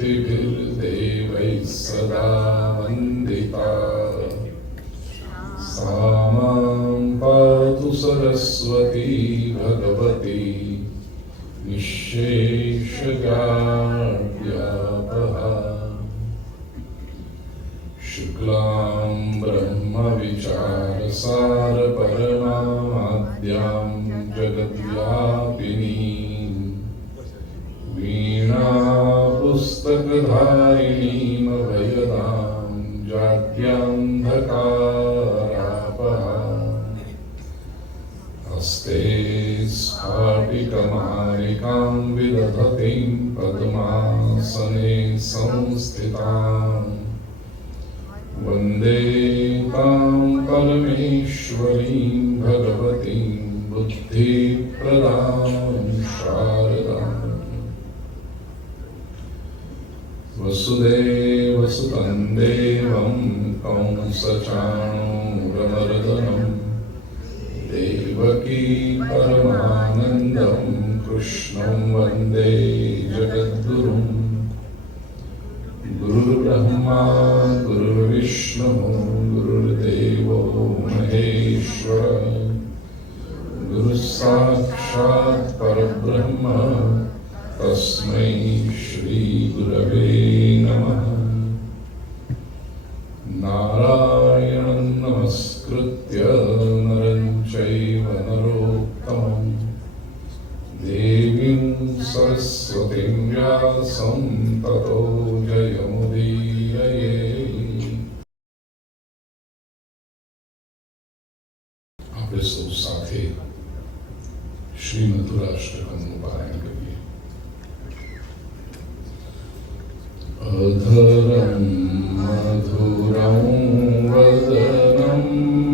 स्तुतिभिर्देवैः सदा वन्दिता सा मां पातु सरस्वती भगवती निःशेषज्ञानव्यापहा शुक्लां ब्रह्मविचारसारपरमाद्यां जगद्व्यापिनीं वीणापुस्तकधारिणीं अभयदां जाड्यान्धकारापहां हस्ते स्फाटिकमालिकां विदधतीं पद्मासने संस्थितां वन्दे तां परमेश्वरीं भगवतीं बुद्धिप्रदां शारदाम् वसुदेवसुतं देवं कंसचाणूरमर्दनं देवकी परमानन्दं कृष्णं वन्दे जगद्गुरुम् गुरुर्ब्रह्मा गुरुर्विष्णु गुरुर्देवो महेश्वर गुरुसाक्षात् परब्रह्म तस्मै श्रीगुरवे नमः। नारायणं नमस्कृत्य नरं चैव नरोत्तमं देवीं सरस्वतीं व्यासं ततो जयमुदीरये। આપણે સૌ સાથે શ્રી મધુરાષ્ટકમનું પારાયણ કરીએ. અધરં મધુરં વદनं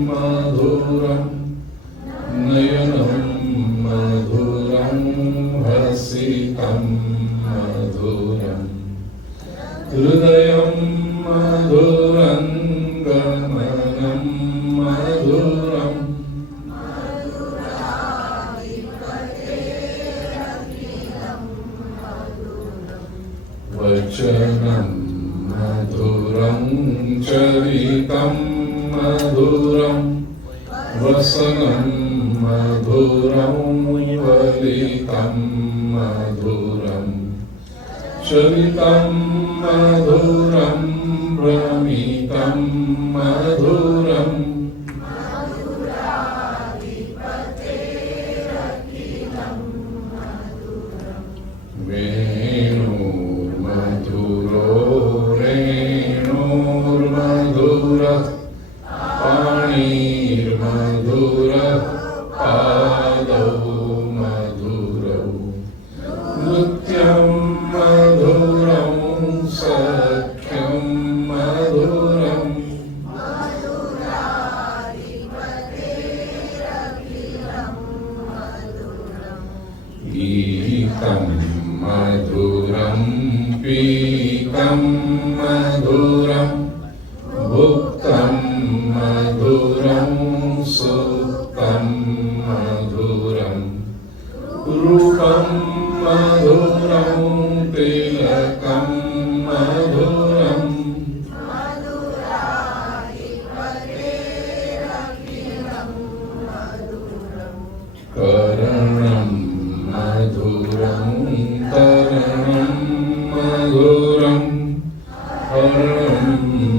મધુરં નયनं મધુરં હસિतं મધુરં હૃદયં મધુરં ગમनं મધુરં वचनं मधुरं चरितं मधुरं वसनं मधुरं वलितं मधुरं चरितं मधुरं भ्रमितं मधुरं रेणुर्मधुरः पाणिर्मधुरः पादौ मधुरौ नृत्यं मधुरं सख्यं मधुरं गीतं मधुरं पीतं मधुरं भुक्तं मधुरं सुप्तं मधुरं रूपं मधुरं तिलकं मधुरं करणं मधुरं तरणं मधुरं हरणं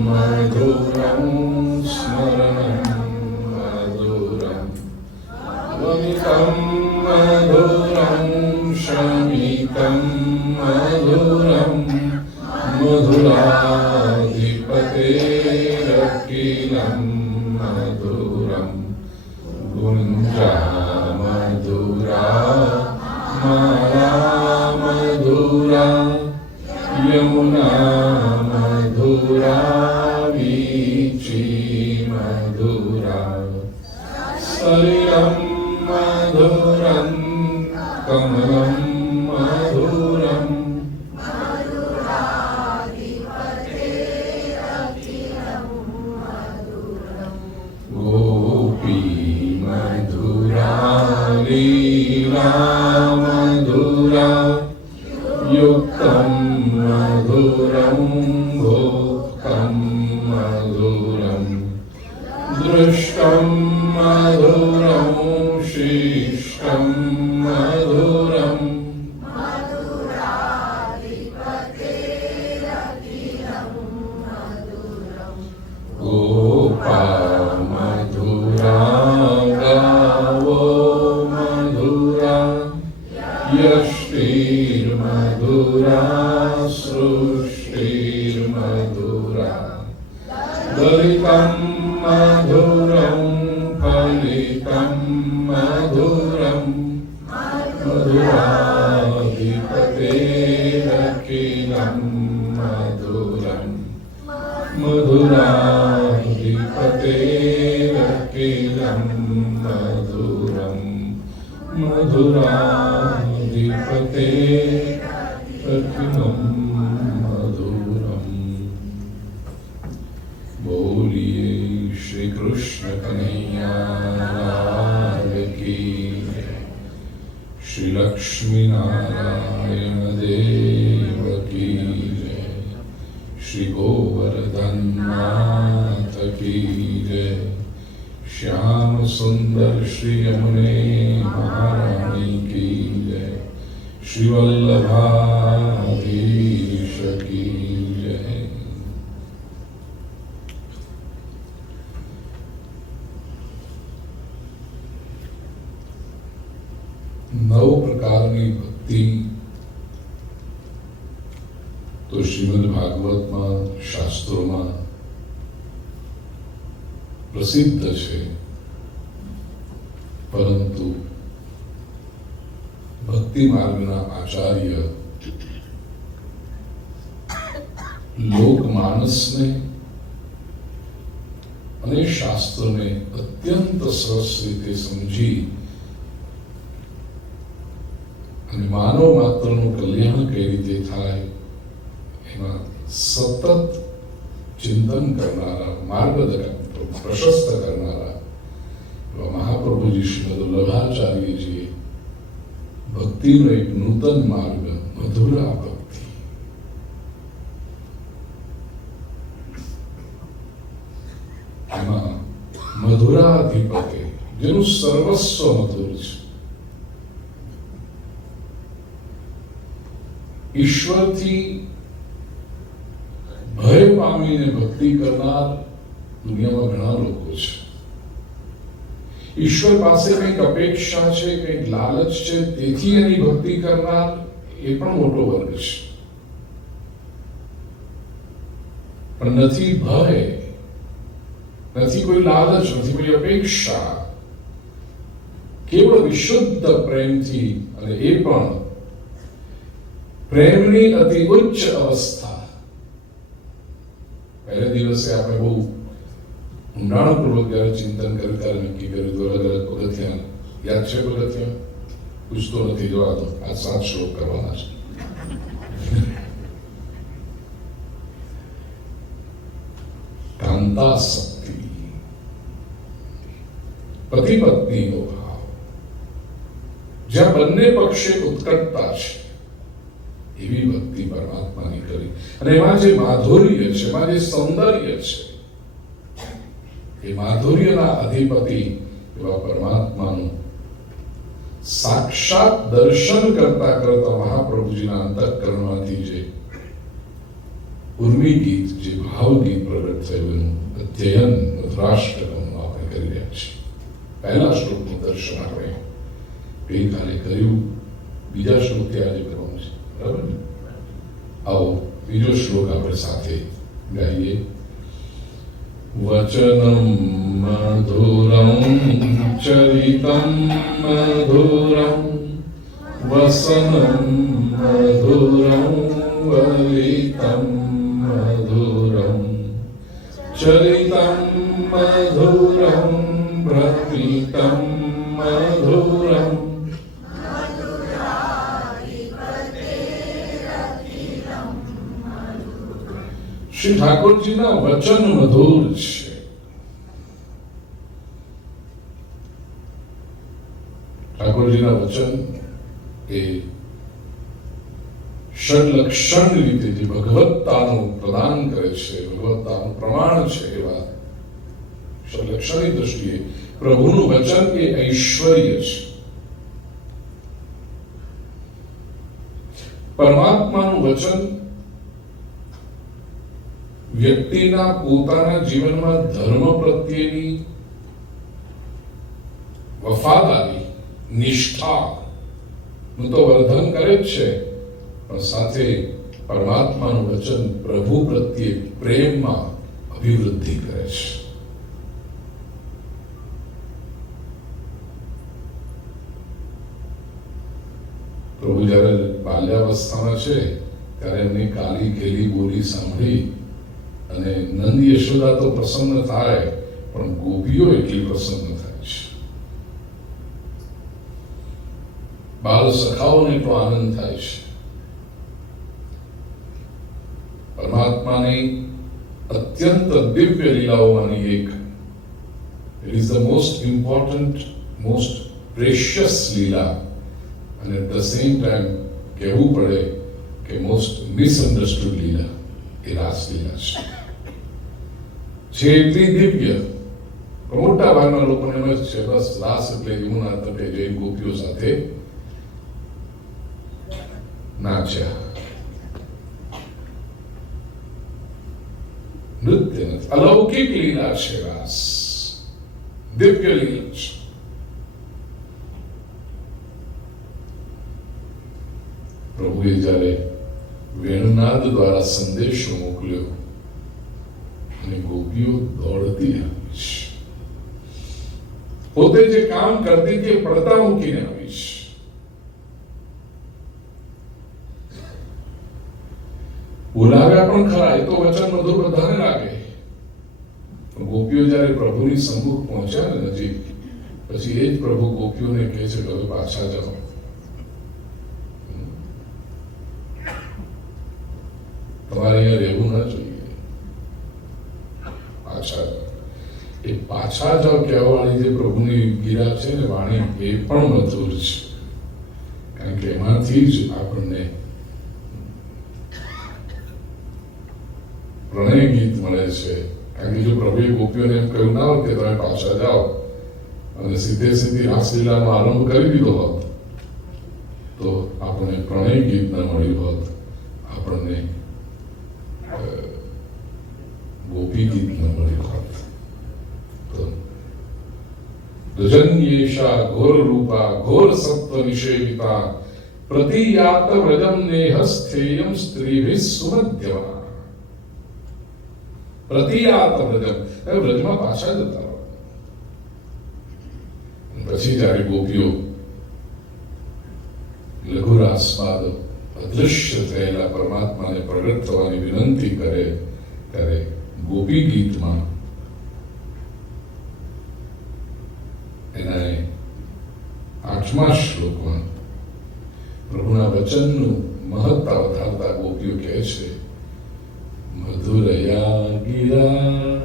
मधुरं स्मरणं मधुरं वमितं मधुरं शमितं मधुरं मधुराधिपतेरखिलं मधुरं गुञ्जा मधुरा माला मधुरा यमुना मधुरा वीची मधुरा सलिलं मधुरं कमलं मधुरं गोपी मधुरा लीला मधुरा युक्तं મધુરમ ભોક્તમ મધુરમ દૃષ્ટમ મધુરમ શિષ્ટમ મધુરમ ગોપા મધુરા ગાવો મધુરા યષ્ટિર્મધુરા સૃષ્ટિર્મધુરા લલિતમ મધુરમ ફલિતમ મધુરમ મધુરાધિપતેરખિલમ મધુરમ મધુરાધિપતેરખિલમ મધુરમ મધુરાધિપતેરખિલમ મધુરમ. બોલીએ શ્રી કૃષ્ણ કનૈયા કી, શ્રી લક્ષ્મી નારાયણ દેવ કી, શ્રી ગોવર્ધન નાથ કી જય. શ્યામ સુંદર શ્રી યમુને મહારાણી કી જય. શ્રી વલ્લભાધીશ કી જય. નવ પ્રકારની ભક્તિ તો શ્રીમદ ભાગવતમાં શાસ્ત્રોમાં પ્રસિદ્ધ છે, પરંતુ ભક્તિ માર્ગના આચાર્ય લોકમાનસને અને શાસ્ત્રને અત્યંત સરસ રીતે સમજી અને માનવ માત્રનું કલ્યાણ કઈ રીતે થાય એમાં સતત ચિંતન કરનારા, માર્ગદર્શન પ્રશસ્ત કરનારા એવા મહાપ્રભુજી શ્રીમદ વલ્લભાચાર્યજીએ ભક્તિનો એક નૂતન માર્ગ, મધુરા ભક્તિ, એમાં મધુરાધિપતે જેનું સર્વસ્વ મધુર છે, ઈશ્વરથી ભય પામીને ભક્તિ કરનાર દુનિયામાં ઘણા લોકો છે. ઈશ્વર પાસે કંઈક અપેક્ષા છે, કંઈક લાલચ છે, તેથી એની ભક્તિ કરનાર એ પણ મોટો વર્ગ છે. પણ નથી ભય, નથી કોઈ લાલચ, નથી કોઈ અપેક્ષા, કેવળ વિશુદ્ધ પ્રેમથી, અને એ પણ પ્રેમની અતિ ઉચ્ચ અવસ્થા. પહેલે દિવસે આપણે બહુ ઊંડાણપૂર્વક જ્યારે ચિંતન કર્યું ત્યારે નક્કી કર્યું તો અલગ અલગ પગથિયાં યાદ છે. પગથિયાં પૂછતો નથી, જોવા તો આ 7 શ્લોક કરવાના છે. કાંતાસક્તિ, પતિ પત્નીનો ભાવ, જ્યાં બંને પક્ષે ઉત્કટતા છે એવી ભક્તિ પરમાત્માની કરી. અને એમાં જે માધુર્ય છે, એમાં જે સૌંદર્ય છે, એ માધુર્યના અધિપતિ એવા પરમાત્માનું સાક્ષાત દર્શન કરતા કરતા મહાપ્રભુજીના અંતઃકરણમાંથી જે ઉર્મી ગીત, જે ભાવગીત પ્રગટ થયું એનું અધ્યયન મધુરાષ્ટકમનું આપણે કરી રહ્યા છીએ. પહેલા શ્લોકનું દર્શન આપણે ગઈકાલે કર્યું, બીજા શ્લોકથી આજે કરવાનું છે, બરાબર ને? આવો બીજો શ્લોક આપણે સાથે ગાઈએ. વચનમ મધુરમ ચરિતમ મધુરમ વસનમ મધુરમ વલિતમ મધુરમ ચરિતમ મધુરમ પ્રતિતમ મધુરમ. શ્રી ઠાકોરજીના વચન મધુર છે. ઠાકોરજીના વચન એ ષડલક્ષણ રીતે જે ભગવત્તાનું પ્રદાન કરે છે, ભગવત્તાનું પ્રમાણ છે, એવા ષડલક્ષણની દ્રષ્ટિએ પ્રભુનું વચન એ ઐશ્વર્ય છે. પરમાત્માનું વચન વ્યક્તિના પોતાના જીવનમાં ધર્મ પ્રત્યેની વફાદારી, નિષ્ઠાનું તો વર્ધન કરે જ છે, પણ સાથે પરમાત્માનું વચન પ્રભુ પ્રત્યે પ્રેમમાં અભિવૃદ્ધિ કરે છે. પ્રભુ જ્યારે બાલ્યાવસ્થામાં છે ત્યારે એમની કાલી ઘેલી બોલી સાંભળી અને નંદ યશોદા તો પ્રસન્ન થાય, પણ ગોપીઓ એટલી પ્રસન્ન થાય છે. બાળ સખાઓને એટલો આનંદ થાય છે. પરમાત્માની અત્યંત દિવ્ય લીલાઓમાંની એક, it is the most important, most precious લીલા, અને એટ ધ સેમ ટાઈમ કહેવું પડે કે મોસ્ટ મિસઅન્ડરસ્ટુડ લીલા એ રાસલીલા છે. એટલી દિવ્ય, મોટા ભાગના લોકોને એમ જ છે બસ રાસ એટલે યમુના તટે જૈન ગોપીઓ સાથે નાચ્યા. નૃત્ય નથી, અલૌકિક લીલા છે રાસ, દિવ્ય લીલા છે. પ્રભુએ જ્યારે વેણુનાદ દ્વારા સંદેશો મોકલ્યો અને ગોપીઓ દોડતી આવી છે, પોતે જે કામ કરતી તે પડતા મૂકીને આવી છે. બોલાવ્યા પણ ખરા, એ તો વચન મધુર બધાને લાગે, પણ ગોપીઓ જ્યારે પ્રભુની સમ્મુખ પહોંચ્યા ને નજીક, પછી એ જ પ્રભુ ગોપીઓને કહે છે કે હવે પાછા જાઓ. તમારે અહીંયા રહેવું ના જોઈએ, પાછા જાઓ. એ પાછા જાઓ કહેવાવાળી જે પ્રભુની ગીરા છે ને વાણી, એ પણ મધુર છે, કારણ કે એમાંથી જ આપણને પ્રણય ગીત મળે છે. કારણ કે જો પ્રભુએ ગોપીઓને એમ કહ્યું ના હોત કે તમે પાછા જાઓ અને સીધે સીધી રાસલીલાનો આરંભ કરી દીધો હોત, તો આપણને પ્રણય ગીત ન મળ્યું હોત, આપણને ગોપી ગીત ન મળ્યું હોત. તો રજન્યેશા ઘોર રૂપા ઘોર સત્વ નિષેવિતા પ્રતિયાત વ્રજમ નેહસ્થેયમ સ્ત્રીભિ સુમધ્યમા. પ્રતિયાત વ્રજમ, વ્રજમાં પાછા જતા રહો. પછી જ્યારે ગોપીઓ લઘુરાસ્વાદ અદૃશ્ય થયેલા પરમાત્માને પ્રગટ થવાની વિનંતી કરે, ત્યારે ગોપી ગીતમાં એના 8મા શ્લોકમાં પ્રભુના વચનનું મહત્તા વધારતા ગોપીઓ કહે છે, મધુરયા ગિરા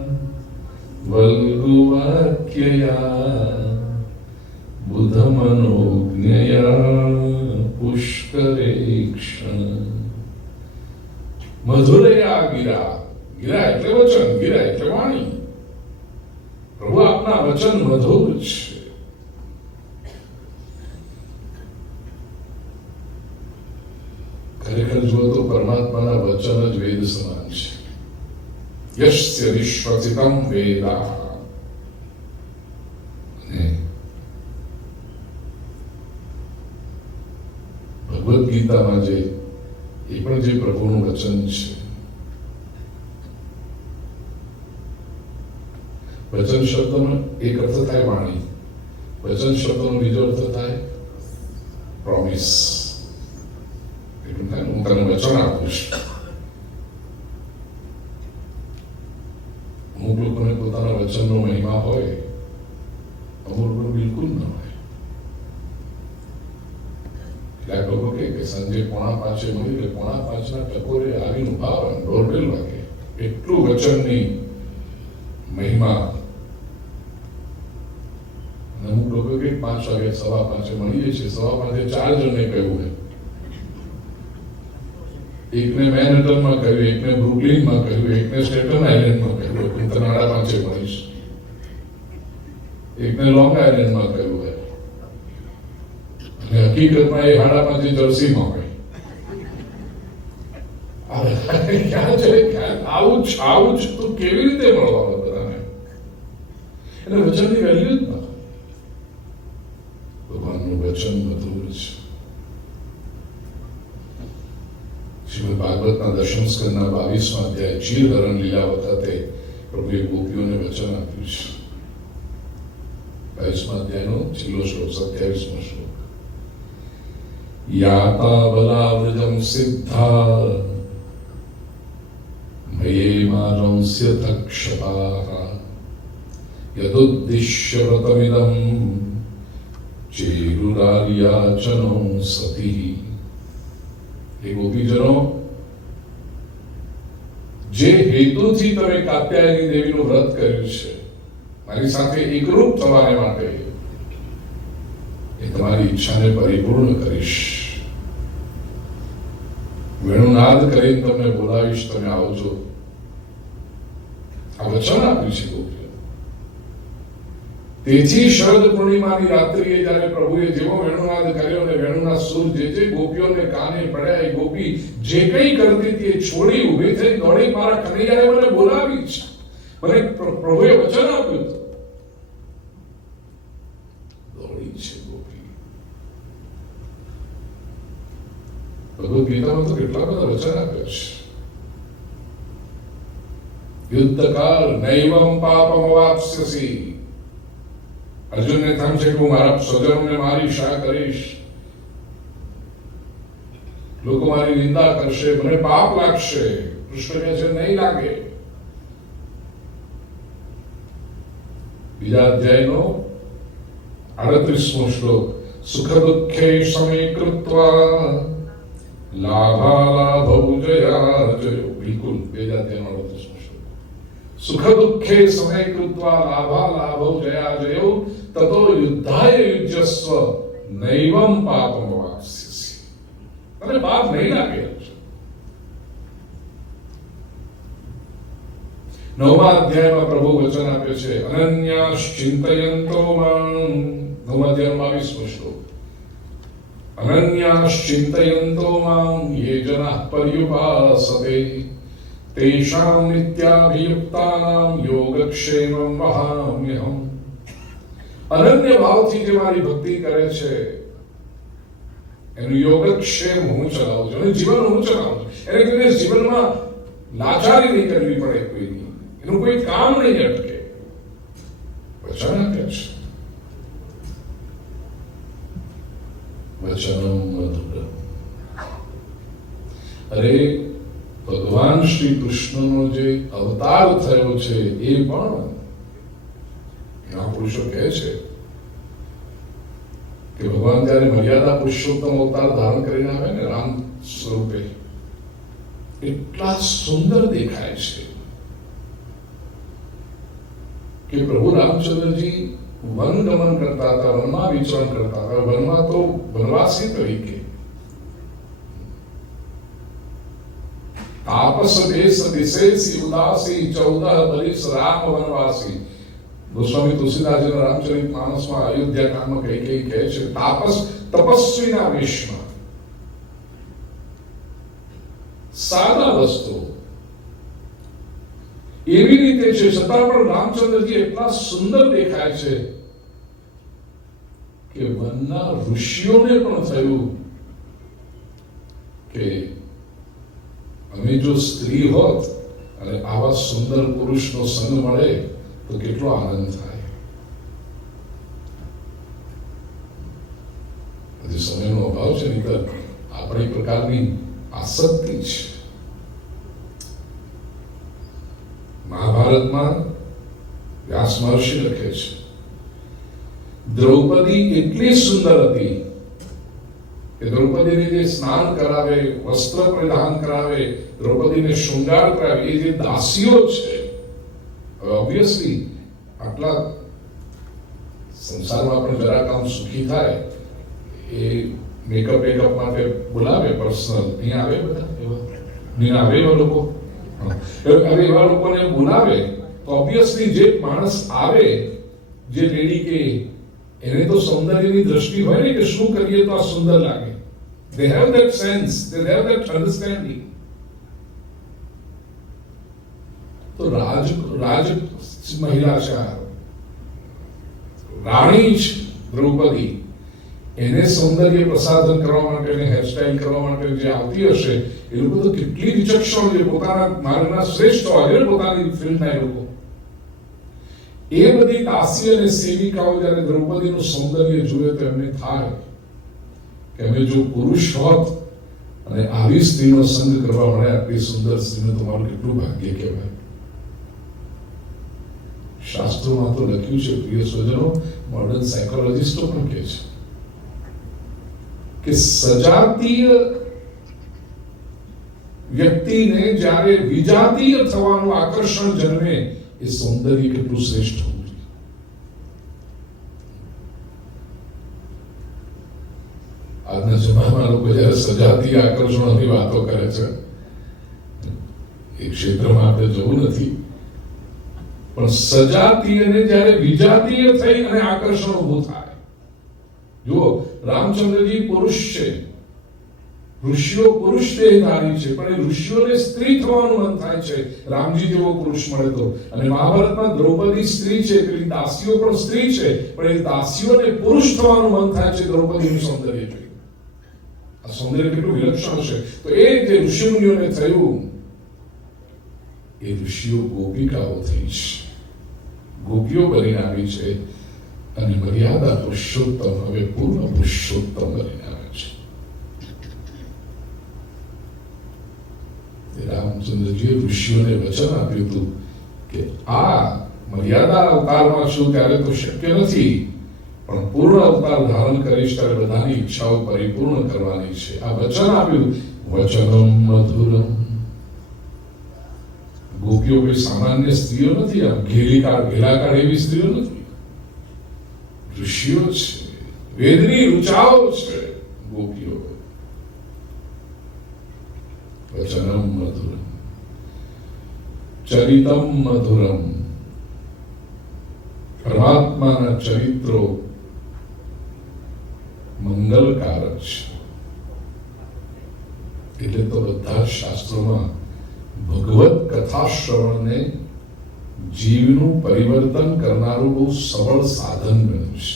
વલ્ગુવાક્યયા બુધ મનોજ્ઞયા પુષ્કરે ક્ષણ. મધુરયા ગિરા, ગિરા એટલે વચન, ગિરા એટલે વાણી. પ્રભુ આપના વચન મધુર છે. ખરેખર જુઓ તો પરમાત્માના વચન જ વેદ સમાન છે. યસ્ય વિશ્વસિતમ વેદા. ભગવદ્ ગીતામાં જે એ પણ જે પ્રભુનું વચન છે, વચન શબ્દનો એક અર્થ થાય વાણી, વચન શબ્દનો બીજો અર્થ થાય પ્રોમિસ. એટલું થાય, હું તને વચન આપું છું. અમુક લોકોને પોતાના વચનનો મહિમા હોય, અમુક લોકો બિલકુલ ન હોય. કેટલાક લોકો કે સાંજે 4:45 મળી કે 4:05 ટકોરે આવીને ઉભા હોય, ડોરબેલ વાગે. એટલું વચનની મહિમા. અમુક લોકો કે 5 વાગે 5:15 મળીએ છીએ, 5:15 4 જણને કહ્યું હોય. એકને મેનહટનમાં કહ્યું, એકને બ્રુકલિનમાં કહ્યું, એકને સ્ટેટન આઇલેન્ડમાં કહ્યું, હું તને 5:30 મળીશ, એકને લોંગ આઇલેન્ડમાં કહ્યું હોય, અને હકીકતમાં એ 5:30 જર્સીમાં હોય. ક્યાં છે? આવું જ તું કેવી રીતે મળવાનો બધાને? એટલે વચનની વેલ્યુ જ ના. ભગવાનનું વચન મધુર છે. શ્રીમદ ભાગવતના 10મ સ્કંદના 22મા અધ્યાય ચીરહરણ લીલા વખતે પ્રભુએ ગોપીઓને વચન આપ્યું છે. 22મા અધ્યાયનો છેલ્લો શ્લોક, 27મો શ્લોક. યાતા બલાવ્રજમ સિદ્ધા મયેમારંસ્ય તક્ષપાઃ યદુદ્દિશ્ય વ્રતમિદં ચેરુરાર્યાચનો સતી. એ ગોપીજનો, જે હેતુથી તમે કાત્યાયની દેવીનું વ્રત કર્યું છે, મારી સાથે એકરૂપ થવાને માટે, એ તમારી ઈચ્છાને પરિપૂર્ણ કરીશ. વેણુનાદ કરીને તમને બોલાવીશ, તમે આવજો. આ વચન આપ્યું છે ગોપીઓ. તેથી શરદ પૂર્ણિમાની રાત્રિએ જ્યારે પ્રભુએ જેવો વેણુનાદ કર્યો ને વેણુના સૂર જે ગોપીઓને કાને પડ્યા, એ ગોપી જે કંઈ કરતી હતી એ છોડી ઊભી થઈ દોડી મારા કનૈયાએ મને બોલાવી છે. મને પ્રભુએ વચન આપ્યું હતું. દોડી છે ગોપી. ભગવદ ગીતામાં તો કેટલા બધા વચન આપ્યા છે. યુદ્ધકાળ નૈવમ પાપમ અવાપ્સ્યસી. અર્જુનને થમ છે કે હું મારા સ્વજનોને મારીશ, આ કરીશ, લોકો મારી નિંદા કરશે, મને પાપ લાગશે. કૃષ્ણ કહે છે નહીં લાગે. બીજા અધ્યાયનો 38મો શ્લોક. સુખ દુઃખે સમય કૃત્વા લાભાલાભૌ જયા જયો. બિલકુલ બીજા અધ્યાયનો 38મો શ્લોક. સુખ દુઃખે સમય કૃત્વા લાભાલાભૌ જયા જયો તતો યુદ્ધાય યુજ્યસ્વ નૈવમ પાપમ અવાપ્સ્યસી. તને પાપ નહીં લાગે. 9મા અધ્યાયમાં પ્રભુ વચન આપે છે, અનન્યાશ્ચિંતયન્તો માં. 9મા અધ્યાયનો 22મો શ્લોક. અનન્યાશ્ચિંતયન્તો માં યે જનાઃ પર્યુપાસતે તેષાં નિત્યાભિયુક્તાનાં યોગક્ષેમં વહામ્યહમ. અનન્ય ભાવથી જે મારી ભક્તિ કરે છે એનું યોગક્ષેમ હું ચલાવું છું, એનું જીવન હું ચલાવું છું. એને કદાચ જીવનમાં લાચારી નહીં કરવી પડે કોઈની, એનું કોઈ કામ નહીં અટકે. વચન આપે છે. વચનમ મધુરમ. અરે ભગવાન શ્રી કૃષ્ણનો જે અવતાર થયો છે એ પણ પુરુષો કહે છે કે ભગવાન જ્યારે મર્યાદા પુરુષોત્તમ અવતાર ધારણ કરીને આવે ને રામ સ્વરૂપે, એટલા સુંદર દેખાય છે કે પ્રભુ રામચંદ્રજી વનગમન કરતા હતા, વનમાં વિચરણ કરતા હતા. વનમાં તો વનવાસી તરીકે, તાપસ દેશ દિશેસી ઉદાસી 14 વર્ષ રામ વનવાસી. ગોસ્વામી તુલસીદાસજીના રામચરિત માનસમાં અયોધ્યા કાંડમાં કઈ કહે છે, તપસ્વીના વેશમાં, સાદા વસ્તુ એવી રીતે છે, છતાં પણ રામચંદ્રજી એટલા સુંદર દેખાય છે કે વનના ઋષિઓને પણ થયું કે અમે જો સ્ત્રી હોત અને આવા સુંદર પુરુષનો સંગ મળે તો કેટલો આનંદ થાય. હજી સમયનો અભાવ છે, નહીં તો આપણી પ્રકારની આસક્તિ છે. મહાભારતમાં વ્યાસ મહર્ષિ લખે છે, દ્રૌપદી એટલી સુંદર હતી કે દ્રૌપદીને જે સ્નાન કરાવે, વસ્ત્ર પરિધાન કરાવે, દ્રૌપદીને શૃંગાર કરાવે, એ જે દાસીઓ છે, ઓબ્વિયસલી આટલા સંસારમાં પણ જરાક આમ સુખી થાય એ મેકઅપ માટે બોલાવે, પર્સનલ અહીં આવે બધા એવા આવે એવા લોકો. હવે એવા લોકોને બોલાવે તો ઓબ્વિયસલી જે માણસ આવે, જે લેડી કે એને તો સૌંદર્યની દ્રષ્ટિ હોય ને કે શું કરીએ તો આ સુંદર લાગે. They have that sense, they have that understanding. તો રાજ મહિલા છે, રાણી છે દ્રૌપદી, એને સૌંદર્ય પ્રસાધન કરવા માટે, હેરસ્ટાઇલ કરવા માટે જે આવતી હશે, એ લોકો તો કેટલી વિચક્ષણ છે, પોતાના માર્ગના શ્રેષ્ઠ હોય છે પોતાની ફિલ્ડના. એ લોકો એ બધી દાસી અને સેવિકાઓ જ્યારે દ્રૌપદીનું સૌંદર્ય જુએ તો એમને થાય કે અમે જો પુરુષ હોત અને આવી સ્ત્રીનો સંગ કરવા મળે, આટલી સુંદર સ્ત્રીનું તમારું કેટલું ભાગ્ય કહેવાય. શાસ્ત્રોમાં તો લખ્યું છે, પ્રિય સ્વજનો, મોડર્ન સાયકોલોજીસ્ટો પણ કહે છે કે સજાતીય વ્યક્તિને જ્યારે વિજાતીય થવાનું આકર્ષણ જન્મે, એ સૌંદર્ય કેટલું શ્રેષ્ઠ હોવું જોઈએ. આજના જમાનામાં લોકો જયારે સજાતીય આકર્ષણોની વાતો કરે છે, એ ક્ષેત્રમાં આપણે જવું નથી, પણ સજાતીયને જ્યારે વિજાતીય થઈ અને આકર્ષણ ઊભું થાય. જુઓ, રામચંદ્રજી પુરુષ છે, ઋષિઓ પુરુષ દેહધારી છે, પણ એ ઋષિઓને સ્ત્રી થવાનું મન થાય છે રામજી જેવો પુરુષ મળે તો. અને મહાભારતમાં દ્રૌપદી સ્ત્રી છે, પેલી દાસીઓ પણ સ્ત્રી છે, પણ એ દાસીઓને પુરુષ થવાનું મન થાય છે દ્રૌપદીનું સૌંદર્ય જોઈ. આ સૌંદર્ય કેટલું વિલક્ષણ છે. તો એ જે ઋષિમુનિઓને થયું, એ ઋષિઓ ગોપિકાઓ થઈ છે, ગોપીઓ બનીને આવી છે, અને મર્યાદા પુરુષોત્તમ હવે પૂર્ણ પુરુષોત્તમ બનીને આવે છે. રામચંદ્રજીએ ઋષિઓને વચન આપ્યું હતું કે આ મર્યાદા અવતારમાં છું ત્યારે તો શક્ય નથી, પણ પૂર્ણ અવતાર ધારણ કરીશ ત્યારે બધાની ઈચ્છાઓ પરિપૂર્ણ કરવાની છે. આ વચન આપ્યું. વચનમ મધુરમ. ગોપીઓ કોઈ સામાન્ય સ્ત્રીઓ નથી, આમ ઘેલાકાર એવી સ્ત્રીઓ નથી, ઋષિઓ છે, વેદની ઋચાઓ છે ગોપીઓ. વચનમ મધુરમ ચરિતમ મધુરમ. પરમાત્માના ચરિત્રો મંગલકારક છે. એટલે તો બધા શાસ્ત્રોમાં ભગવત કથા શ્રવણને જીવનું પરિવર્તન કરનારું બહુ સબળ સાધન બન્યું છે.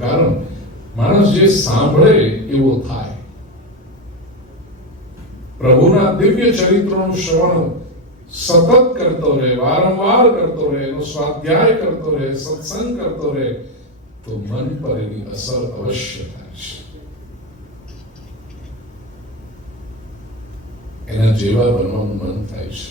કારણ માણસ જે સાંભળે એવો થાય. પ્રભુના દિવ્ય ચરિત્રોનું શ્રવણ સતત કરતો રહે, વારંવાર કરતો રહે, એનો સ્વાધ્યાય કરતો રહે, સત્સંગ કરતો રહે, તો મન પર એની અસર અવશ્ય થાય છે. એના જેવા બનવાનું મન થાય છે.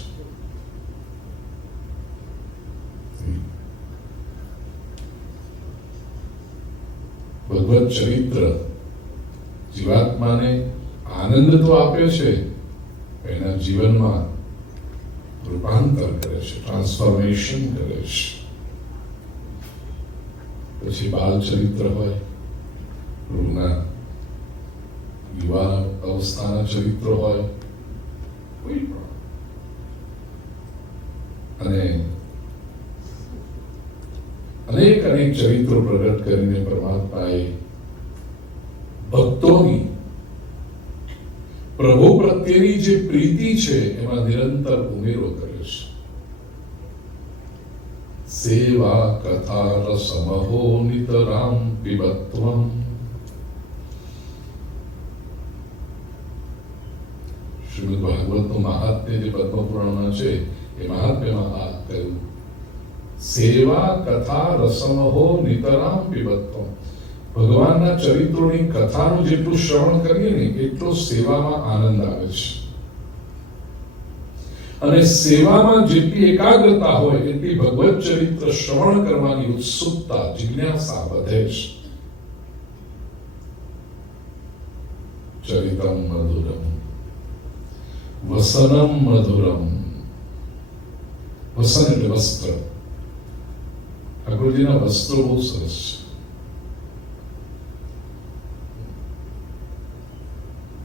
ભગવત ચરિત્ર જીવાત્માને આનંદ તો આપે છે, એના જીવનમાં રૂપાંતર કરે છે, ટ્રાન્સફોર્મેશન કરે છે. પછી બાળ ચરિત્ર હોય, રૂના યુવા અવસ્થાના ચરિત્રો હોય, કોઈ પણ, અને અનેક ચરિત્રો પ્રગટ કરીને પરમાત્માએ ભક્તોની પ્રભુ પ્રત્યેની જે પ્રીતિ છે એમાં નિરંતર ઉમેરો કર્યો છે. સેવા કથા રસમહો નિતરામ પિબત્વમ. શ્રીમદ ભાગવતનું મહાત્મ્ય જે પદ્મપુરાણમાં છે, એ મહાત્મ્યમાં આ કહ્યું, સેવા કથા રસમહો નિતરામ પિબત્વમ. ભગવાનના ચરિત્રોની કથાનું જેટલું શ્રવણ કરીએ ને એટલો સેવામાં આનંદ આવે છે, અને સેવામાં જેટલી એકાગ્રતા હોય એટલી ભગવત ચરિત્ર શ્રવણ કરવાની ઉત્સુકતા, જિજ્ઞાસા વધે છે. ચરિતમ મધુરમ વસનમ મધુરમ. વસન એટલે વસ્ત્ર. ઠાકોરજીના વસ્ત્રો બહુ સરસ છે.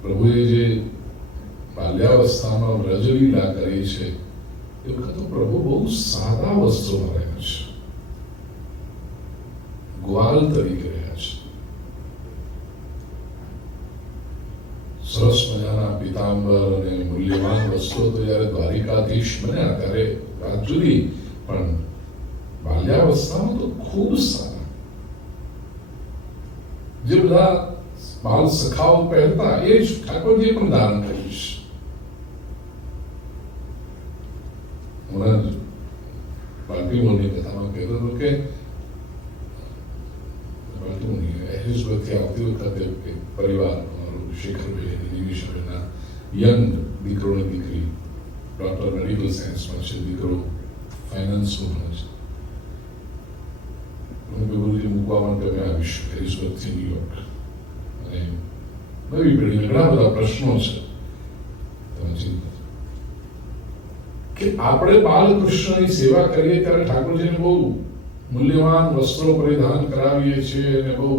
પ્રભુએ જે બાલ્યાવસ્થામાં વ્રજલીલા કરી છે એ વખતે પ્રભુ બહુ સાદા વસ્ત્રોમાં રહ્યા છે, ગ્વાલ તરીકે રહ્યા છે. સરસ મજાના પિતાંબર અને મૂલ્યવાન વસ્ત્રો તો જયારે દ્વારિકાધીશ બન્યા ત્યારે વાત જુદી, પણ બાલ્યાવસ્થામાં તો ખૂબ સારા. જે બધા બાલ સખાઓ પહેરતા એ જ ઠાકોરજીએ પણ ધારણ કર્યું છે. હમણાં જ બાલ્ટીમોરની કથામાં કહેતો હતો કે બાલ્ટીમોરની હેરિસબર્ગથી આવતી વખતે પરિવાર શેખરભાઈ નિમિષાબેનના યંગ દીકરો ને દીકરી ડોક્ટર મેડિકલ સાયન્સમાં છે, દીકરો ફાઇનાન્સમાં ભણે છે. હું બેબુલજી મૂકવા માટે અમે આવીશું હેરિસબર્ગથી ન્યુયોર્ક. અને નવી પેઢીને ઘણા બધા પ્રશ્નો છે કે આપણે બાલકૃષ્ણની સેવા કરીએ ત્યારે ઠાકોરજીને બહુ મૂલ્યવાન વસ્ત્રો પરિધાન કરાવીએ છીએ અને બહુ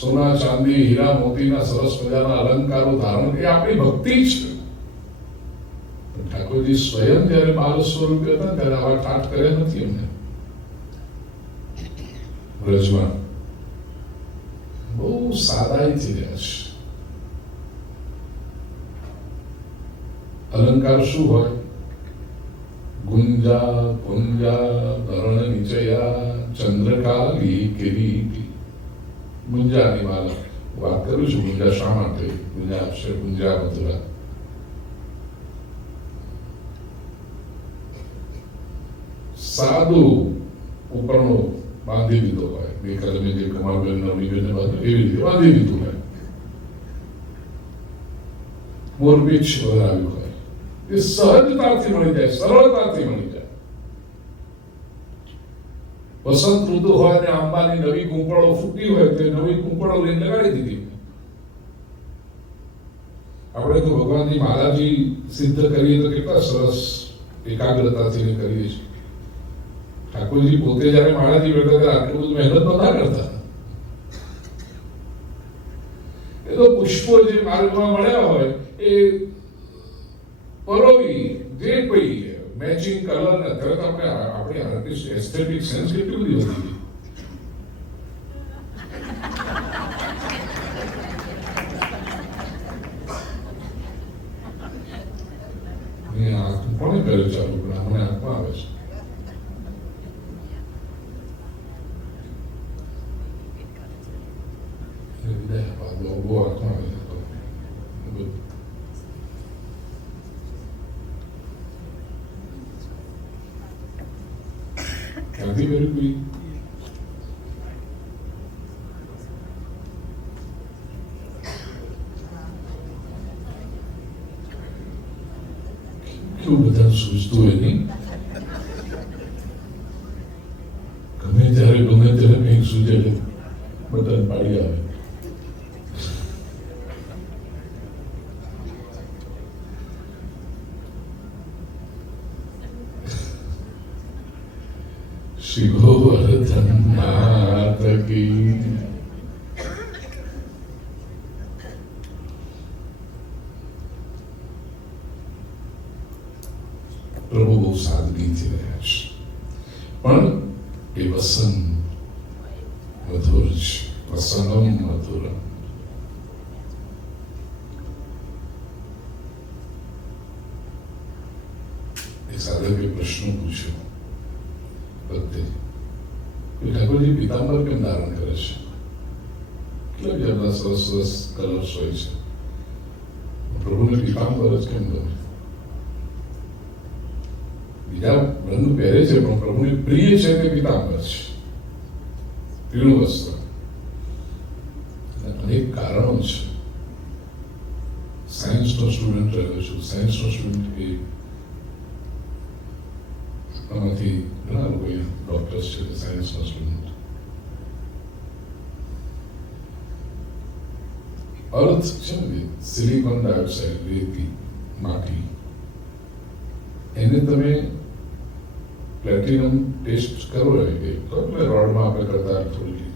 સોના ચાંદી હીરા મોતીના સરસ મજાના અલંકારો ધારણ, એ આપણી ભક્તિ છે. ઠાકોરજી સ્વયં જયારે બાલ સ્વરૂપે હતા ત્યારે આવા ઠાઠ કર્યા નથી એમને. બ્રજમાં બહુ સાદાઈથી રહ્યા છે. અલંકાર શું હોય? ગુંજા પુંજા ધરણ નિચયા ચંદ્રકાલી કિરીટી. ગુંજાની માલા વાત કરું છું. ગુંજા શા માટે? ગુંજા અક્ષર ગુંજા મધુરા. સાદું ઉપરનો બાંધી દીધો હોય, ગઈકાલે મેં જે કમાલબેન નવીબેનને બાંધ્યું એવી રીતે બાંધી દીધું હોય. મોરપીંછ વધાવ્યું હોય. એ સહજતાથી મળી જાય, સરળતાથી મળી જાય. વસંત ઋતુ હોય ને આંબાની નવી કુંપળો ફૂટી હોય તો નવી કુંપળો લઈને લગાડી દીધી. આપણે તો ભગવાનની માલાજી સિદ્ધ કરીએ તો કેટલા સરસ એકાગ્રતાથી કરીએ છીએ. ઠાકોરજી પોતે જયારે માળાજી બેઠા ત્યારે આટલું બધું મહેનત નતા કરતા. એ તો પુષ્પો જે માર્ગમાં મળ્યા હોય એ પરોવી જે કોઈ મેચિંગ કલર ને અત્યારે તો આપણે આર્ટિસ્ટ એસ્થેટિક સેન્સ કેટલી બધી વધી ગઈ. કોને કર્યું ચાલુ? પણ મને આંખમાં આવે છે. બહુ આંખમાં આવે છે. ક્યાંથી કર્યું કોઈ? કેવું બધા સૂચતું હોય નહીં? ગમે ત્યારે કંઈક સૂચે બટન પાડી આવે. શ્રી ગોવર્ધનનાથ કી. પ્રભુ બહુ સાદગીથી રહ્યા છે, પણ એ વસન મધુર છે. વસનમ મધુરમ. એક સાધકે પ્રશ્ન પૂછ્યો વખતે ઠાકોરજી પિતાંબર કેમ ધારણ કરે છે? કેટલા જાતના સરસ સરસ કલર્સ હોય છે. પ્રભુને પિતાંબર જ કેમ ગમે? બીજા રંગ પહેરે છે પણ પ્રભુને પ્રિય છે તે પિતાંબર છે, પીળું વસ્ત્ર. અનેક કારણો છે. સાયન્સનો સ્ટુડન્ટ રહ્યો છું. સાયન્સનો સ્ટુડન્ટ એ આમાંથી ઘણા લોકો ડોક્ટર્સ છે, સાયન્સના સ્ટુડન્ટ. અર્થ છે ને, સિલિકોન ડાયોક્સાઇડ, રેતી, માટી, એને તમે પ્લેટિનમ ટેસ્ટ કરો એટલે રોડમાં આપણે કરતા થોડી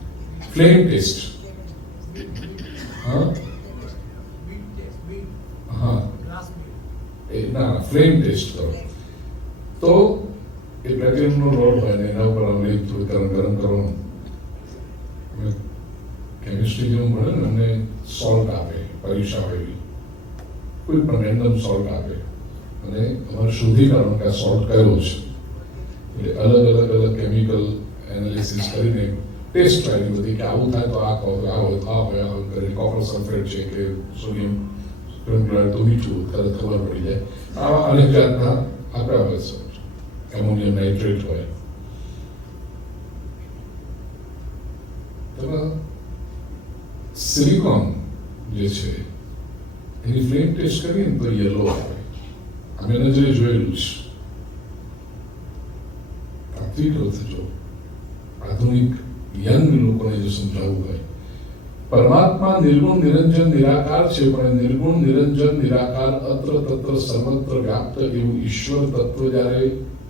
ફ્લેમ ટેસ્ટ. હા, ના ફ્લેમ ટેસ્ટ કરો તો એ પ્લેટિનમનો રોડ હોય ને એના ઉપર અમલી થોડું ગરમ કરવાનું. કેમિસ્ટ્રી જેવું મળે ને અમને સોલ્ટ આપે પરીક્ષા એવી કોઈ પણ રેન્ડમ સોલ્ટ આપે અને અમારે શોધી કાઢવાનું કે આ સોલ્ટ કયો છે. એટલે અલગ કેમિકલ એનાલિસિસ કરીને ટેસ્ટ ટ્રાય બધી કે આવું થાય તો આ કહો આ હોય કોપર સલ્ફેટ છે કે સોડિયમ ક્લોરાઇડ તો મીઠું તરત ખબર પડી જાય. આવા અનેક જાતના આપ્યા હોય છે. એમોનિયમ નાઇટ્રેટ હોય. તેમાં સિલિકોન જે છે એની ફ્લેમ ટેસ્ટ કરીએ ને તો યલો આવે. અમે નજરે જોયેલું છે. તાત્વિક અર્થ જો આધુનિક યંગ લોકોને જો સમજાવવું હોય પરમાત્મા નિર્ગુણ નિરંજન નિરાકાર છે પણ નિર્ગુણ નિરંજન નિરાકાર અત્ર તત્ર સર્વત્ર વ્યાપ્ત એવું ઈશ્વર તત્વ જ્યારે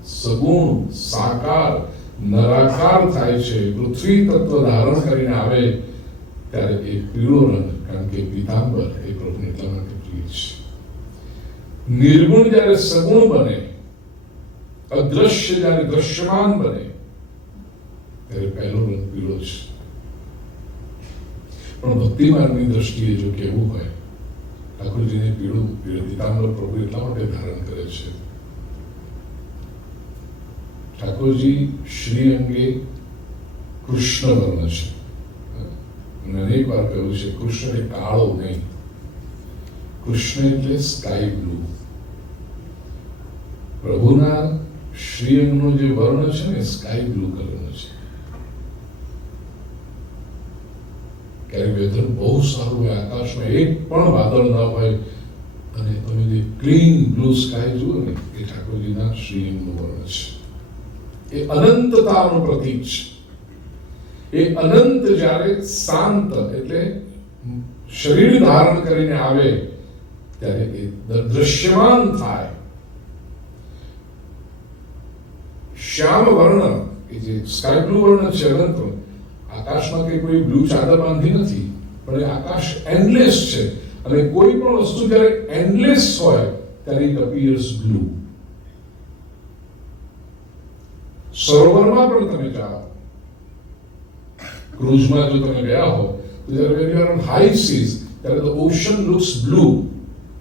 સગુણ સાકાર નરાકાર થાય છે પૃથ્વી તત્વ ધારણ કરીને આવે ત્યારે એ પીળો રંગ કારણ કે પીતાંબર એ પ્રભુને એટલા માટે પ્રિય છે. નિર્ગુણ જ્યારે સગુણ બને અદ્રશ્ય જ્યારે દ્રશ્યમાન બને ત્યારે પહેલો રંગ પીળો છે. પણ ભક્તિ માર્ગની દ્રષ્ટિએ જો કેવું હોય ઠાકોરજીને પીળું પીતાંબર પ્રભુ એટલા માટે ધારણ કરે છે. ઠાકોરજી શ્રી અંગે કૃષ્ણ વર્ણ છે. અનેક વાર કહ્યું છે કૃષ્ણ એ કાળો નહીં. કૃષ્ણ એટલે સ્કાય બ્લુ. પ્રભુના શ્રી અંગનો જે વર્ણ છે ને સ્કાય બ્લુ કલરનો છે. ક્યારેક વેધર બહુ સારું હોય આકાશમાં એક પણ વાદળ ના હોય અને તમે જે ક્લીન બ્લુ સ્કાય જુઓ ને એ ઠાકોરજીના શ્રી અંગનો વર્ણ છે. એ અનંતતાનું પ્રતીક છે. એ અનંત જ્યારે શાંત એટલે શરીર ધારણ કરીને આવે ત્યારે એ દ્રશ્યમાન થાય. શ્યામ વર્ણ એ જે સ્કાય બ્લુ વર્ણ છે અનંત. આકાશમાં કે કોઈ બ્લુ ચાદર બાંધી નથી પણ એ આકાશ એન્ડલેસ છે અને કોઈ પણ વસ્તુ જ્યારે એન્ડલેસ હોય ત્યારે ઇટ અપિયર્સ બ્લુ. સરોવરમાં પણ તમે જાઓ ક્રુઝમાં જો તમે ગયા હો તો જ્યારે when you are on high seas ત્યારે the ocean looks blue.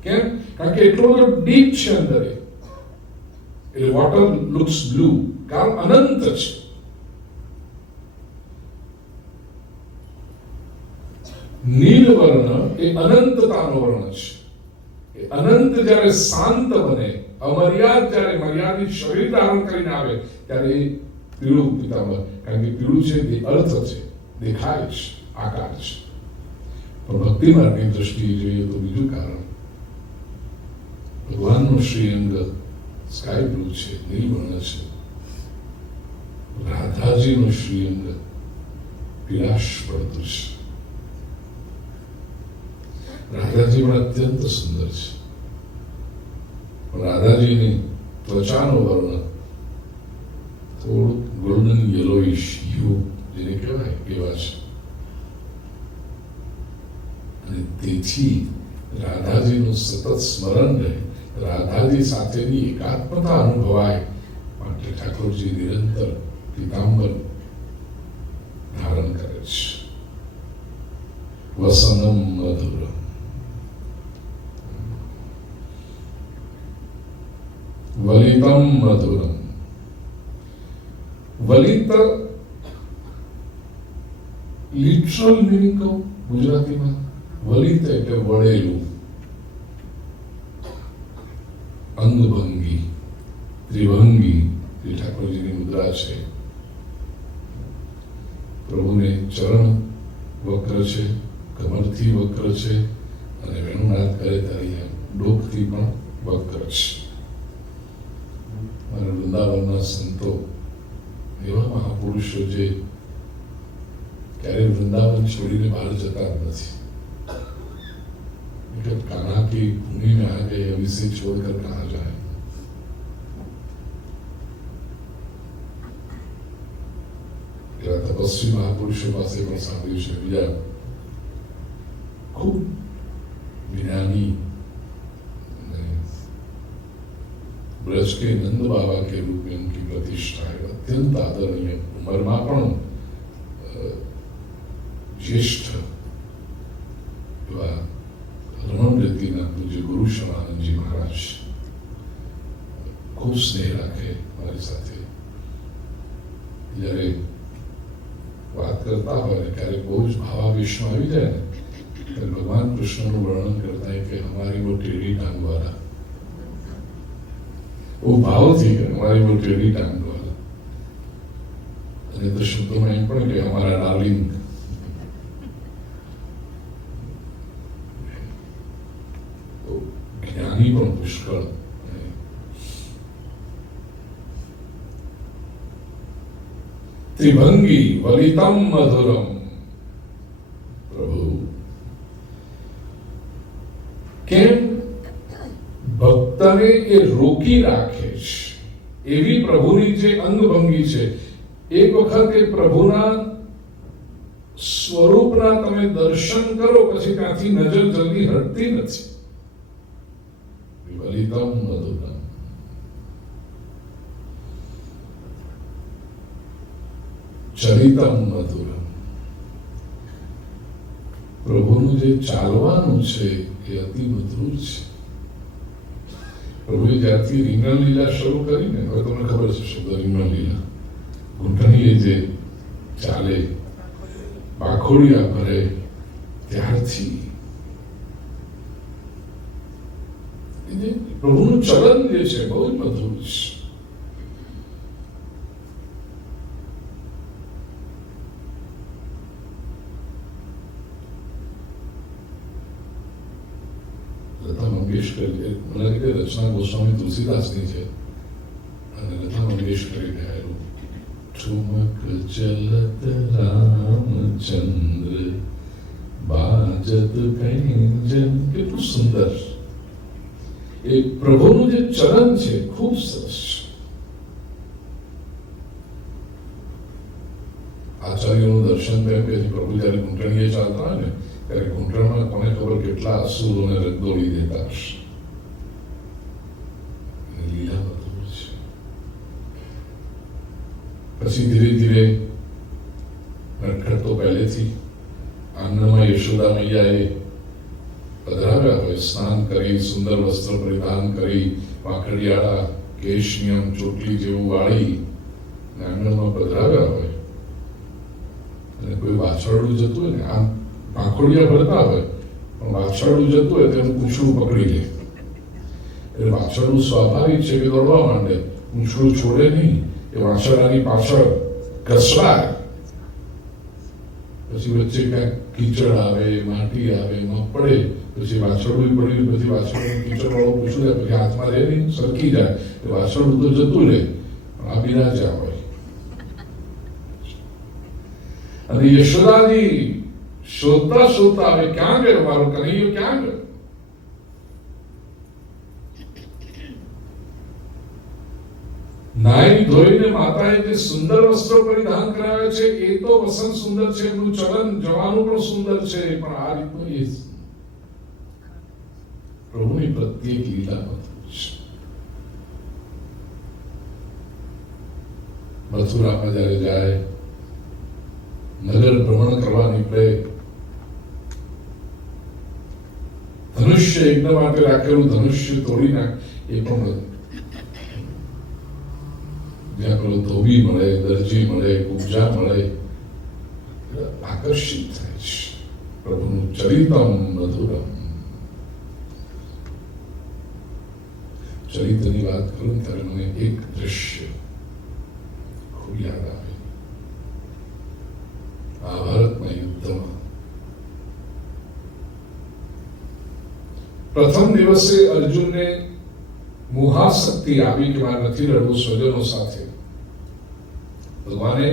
કેમ? કારણ કે એટલો બધો ડીપ છે અંદર એટલે વોટર લુક્સ બ્લુ કારણ અનંત છે. નીલ વર્ણ એ અનંતતાનો વર્ણ છે. એ અનંત જ્યારે શાંત બને અમર્યાદ જ્યારે મર્યાદિત શરીર ધારણ કરીને આવે ત્યારે એ પીળું પીતાંબર કારણ કે પીળું છે એ અર્થ છે દેખાય છે આકાર છે. પણ ભક્તિ માર્ગની દ્રષ્ટિએ જોઈએ તો બીજું કારણ ભગવાનનું શ્રી અંગ સ્કાય બ્લુ છે નીલ વર્ણ છે. રાધાજીનું શ્રી અંગ પીળાશ પડતું છે. રાધાજી પણ અત્યંત સુંદર છે પણ રાધાજીની ત્વચાનો વર્ણ થોડું ગોલ્ડન યલોઇશ હ્યુ જેને કહેવાય એવા છે. અને તેથી રાધાજીનું સતત સ્મરણ રહે રાધાજી સાથેની એકાત્મતા અનુભવાય માટે ઠાકોરજી નિરંતર પીતાંબર ધારણ કરે છે. વસનમ મધુરમ વલિતમ મધુરમ. વલિત લિટરલ મીનિંગ કહું ગુજરાતીમાં વલિત એટલે વળેલું અંગભંગી ત્રિભંગી જે ઠાકોરજીની મુદ્રા છે. પ્રભુને ચરણ વક્ર છે કમરથી વક્ર છે અને વેણુનાદ કરે ત્યારે ડોકથી પણ વક્ર છે. મારા વૃંદાવનના સંતો એવા મહાપુરુષો જે ક્યારેય વૃંદાવન છોડીને બહાર જતા નથી. कान्हा की भूमि में आ गए अब इसे छोड़कर कहाँ जाए. तपस्वी महापुरुषों પાસે પણ સાંભળ્યું છે બીજા ખૂબ જ્ઞાની ब्रज के नंद बाबा के रूप में उनकी प्रतिष्ठा है। अत्यंत आदरणीय, उम्र में ज्येष्ठ रमण रेती पूज्य गुरु शमानंदजी महाराज खूब स्नेह राखे मारी साथे। जયારે વાત કરતા હોય ને ક્યારેક બહુ જ ભાવાવેશમાં આવી જાય ને ત્યારે ભગવાન કૃષ્ણનું વર્ણન કરતા હોય કે હમારી वो टेढ़ी टांग वाला, वो ભાવથી કે हमारी वो टेढ़ी टांग वाला, અને તો શબ્દોમાં એમ પણ કે हमारा डार्लिंग। જ્ઞાની પણ પુષ્કળ, त्रिभंगी वलितम मधुरम। प्रभु કેમ ભક્તને એ રોકી રાખે છે એવી પ્રભુની જે અંગભંગી છે। એક વખત એ પ્રભુના સ્વરૂપના તમે દર્શન કરો પછી ત્યાંથી નજર જલ્દી હટતી નથી। વલિતમ મધુરમ, ચરિતમ મધુરમ। પ્રભુનું જે ચાલવાનું છે એ અતિ મધુર છે। પ્રભુએ જ્યારથી રીંગણ લીલા શરૂ કરીને, હવે તમને ખબર છે શબ્દ રીંગણ લીલા, ઘૂંટણીએ જે ચાલે, બાખોડિયા ભરે, ત્યારથી પ્રભુનું ચલન જે છે બહુ જ મધુર છે। લતા મંગેશકર, મને લાગે રચના ગોસ્વામી તુલસીદાસની છે, અને લતા મંગેશકરે ગાયેલું ઠુમક ચલત રામચંદ્ર બાજત કંજન, કેટલું સુંદર। એ પ્રભુનું જે ચલન છે ખૂબ સરસ છે। આચાર્યોનું દર્શન થયું કે પ્રભુ જયારે ઘૂંટણીએ ચાલતા હોય ને ત્યારે ઘૂંટણમાં કોને ખબર કેટલા અસુરોને રગદોળી દેતા હશે। લીલા મધુર છે। પછી ધીરે ધીરે નટખટ તો પહેલેથી આંગણમાં યશોદા મૈયાએ પધરાવ્યા હોય, સ્નાન કરી, સુંદર વસ્ત્ર પરિધાન કરી, વાંકડિયાળા કેશ નિયમ ચોટલી જેવું વાળી આંગણમાં પધરાવ્યા હોય, અને કોઈ વાછરડું જતું હોય ને, આમ પાંખોડિયા ભરતા હોય પણ વાછરડું જતું હોય તેનું પૂંછડું પકડી લે, એટલે વાછરડું સ્વાભાવિક છે કે દોડવા માંડે, પૂંછડું છોડે નહીં, એ વાછરડાની પાછળ ઘસડાય। પછી વચ્ચે ક્યાંક કીચડ આવે, માટી આવે, એમાં પડે, પછી વાછરડું પડ્યું, પછી વાછરડું કીચડ વાળું પૂછું જાય, પછી હાથમાં રહે નહીં, સરકી જાય, વાછરડું તો જતું રહે, પણ આ બિરાજ્યા હોય। અને યશોદાજી શોધતા શોધતા હવે ક્યાં ગયો મારો કનૈયો, ક્યાં ગયો? નાઈ ધોઈને માતાએ જે સુંદર વસ્ત્રો પરિધાન કરાવ્યા છે એ તો વસંત સુંદર છે, એમનું ચલન જવાનું પણ સુંદર છે, પણ આ રીતનું એ પ્રભુની પ્રત્યેક લીલા મધુર છે। મથુરામાં જયારે જાય, નગર ભ્રમણ કરવા નીકળે, ધનુષ્ય યજ્ઞ માટે રાખેલું ધનુષ્ય તોડી નાખ, એ પણ જ્યાં પેલો ધોબી મળે, દરજી મળે, કુબજા મળે, આકર્ષિત થાય છે। પ્રભુનું ચરિતમ મધુરમ। ચરિત્રની વાત કરું ત્યારે મને એક દ્રશ્ય ખૂબ યાદ આવે। મહાભારતના યુદ્ધમાં પ્રથમ દિવસે અર્જુનને મોહાશક્તિ આવી કે મારે નથી લડવું સ્વજનો સાથે। ભગવાને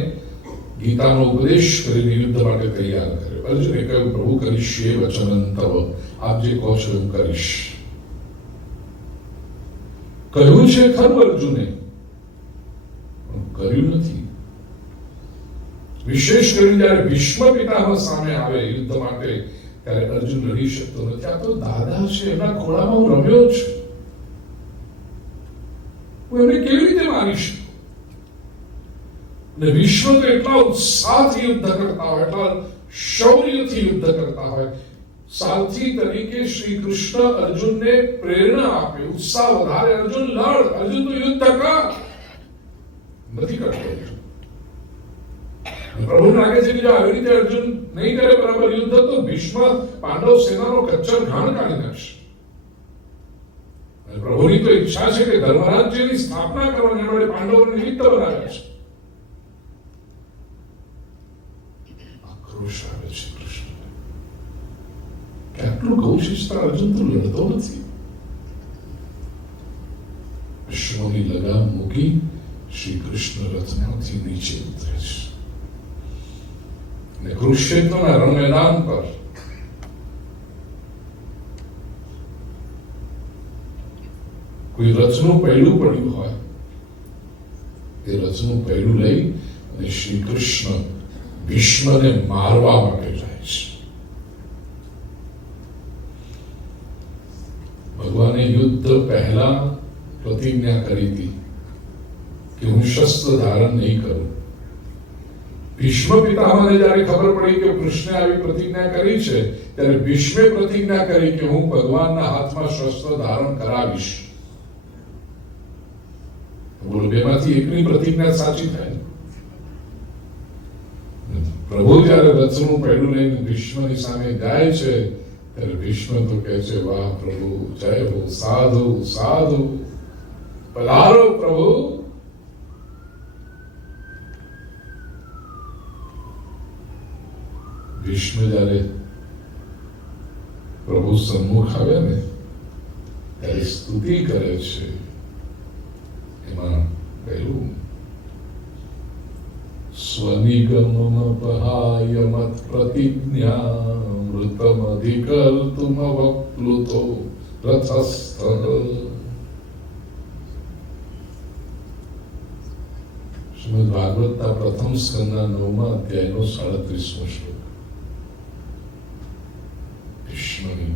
ગીતાનો ઉપદેશ કરીને યુદ્ધ માટે તૈયાર કર્યો। અર્જુને કહ્યું, પ્રભુ કરીશ્યે વચનં તવ, આપ જે કહો છો હું કરીશ। કહ્યું છે ખરું અર્જુને, પણ કર્યું નથી। વિશેષ કરીને જયારે ભીષ્મ પિતામહ સામે આવે યુદ્ધ માટે ત્યારે અર્જુન લડી શકતો નથી। આ તો દાદા છે, એના ખોળામાં હું રમ્યો છું, હું એમને કેવી રીતે મારી શકું? અને વિશ્વ તો એટલા ઉત્સાહથી યુદ્ધ કરતા હોય, એટલા શૌર્યથી યુદ્ધ કરતા હોય. સારથી તરીકે શ્રી કૃષ્ણ અર્જુનને પ્રેરણા આપે, ઉત્સાહ વધારે. અર્જુન લડ, અર્જુન તો યુદ્ધ કર. નથી કરતો. પ્રભુ લાગે છે કે જો આવી રીતે અર્જુન નહીં કરે બરાબર યુદ્ધ, તો ભીષ્મ પાંડવ સેનાનો કચ્છર ઘાણ કાઢી નાખશે. પ્રભુની તો ઈચ્છા છે કે ધર્મરાજ્યની સ્થાપના કરવાની, આપણે પાંડવોને નિમિત્ત બનાવ્યા છે. આક્રોશ આવે છે કૃષ્ણ કે આટલું કહું છું, અર્જુન તો લડતો નથી. અશ્વની લગામ મૂકી શ્રી કૃષ્ણ રથમાંથી નીચે ઉતરે છે અને કુરુક્ષેત્રના રણ મેદાન પર કોઈ રથનું પૈડું પડ્યું હોય, એ રથનું પૈડું લઈ અને શ્રી કૃષ્ણ ભીષ્મને મારવા માટે જાય છે. ભગવાને યુદ્ધ પહેલા પ્રતિજ્ઞા કરી હતી કે હું શસ્ત્ર ધારણ નહીં કરું. ભીષ્મ પિતામહને જ્યારે ખબર પડી કે કૃષ્ણે આવી પ્રતિજ્ઞા કરી છે, ત્યારે ભીષ્મે પ્રતિજ્ઞા કરી કે હું ભગવાનના હાથમાં શસ્ત્ર ધારણ કરાવીશ. બોલો, બેમાંથી એકની પ્રતિજ્ઞા સાચી થાય. પ્રભુ જ્યારે રથનું પૈડું લઈને ભીષ્મની સામે જાય છે, ત્યારે ભીષ્મ તો કહે છે, વાહ પ્રભુ, જય હો, સાધુ સાધુ, પધારો પ્રભુ. ભીષ્મ જ્યારે પ્રભુ સન્મુખ આવે ને, ત્યારે સ્તુતિ કરે છે. એમાં કહ્યું, સ્વનિગમમપહાય મત પ્રતિજ્ઞામૃતમ અધિકર્તુમ વક્લુતો રથસ્થ. શ્રીમદ ભાગવતના પ્રથમ સ્કંદના 9મા અધ્યાયનો 37મો શ્લોક. ભીષ્મની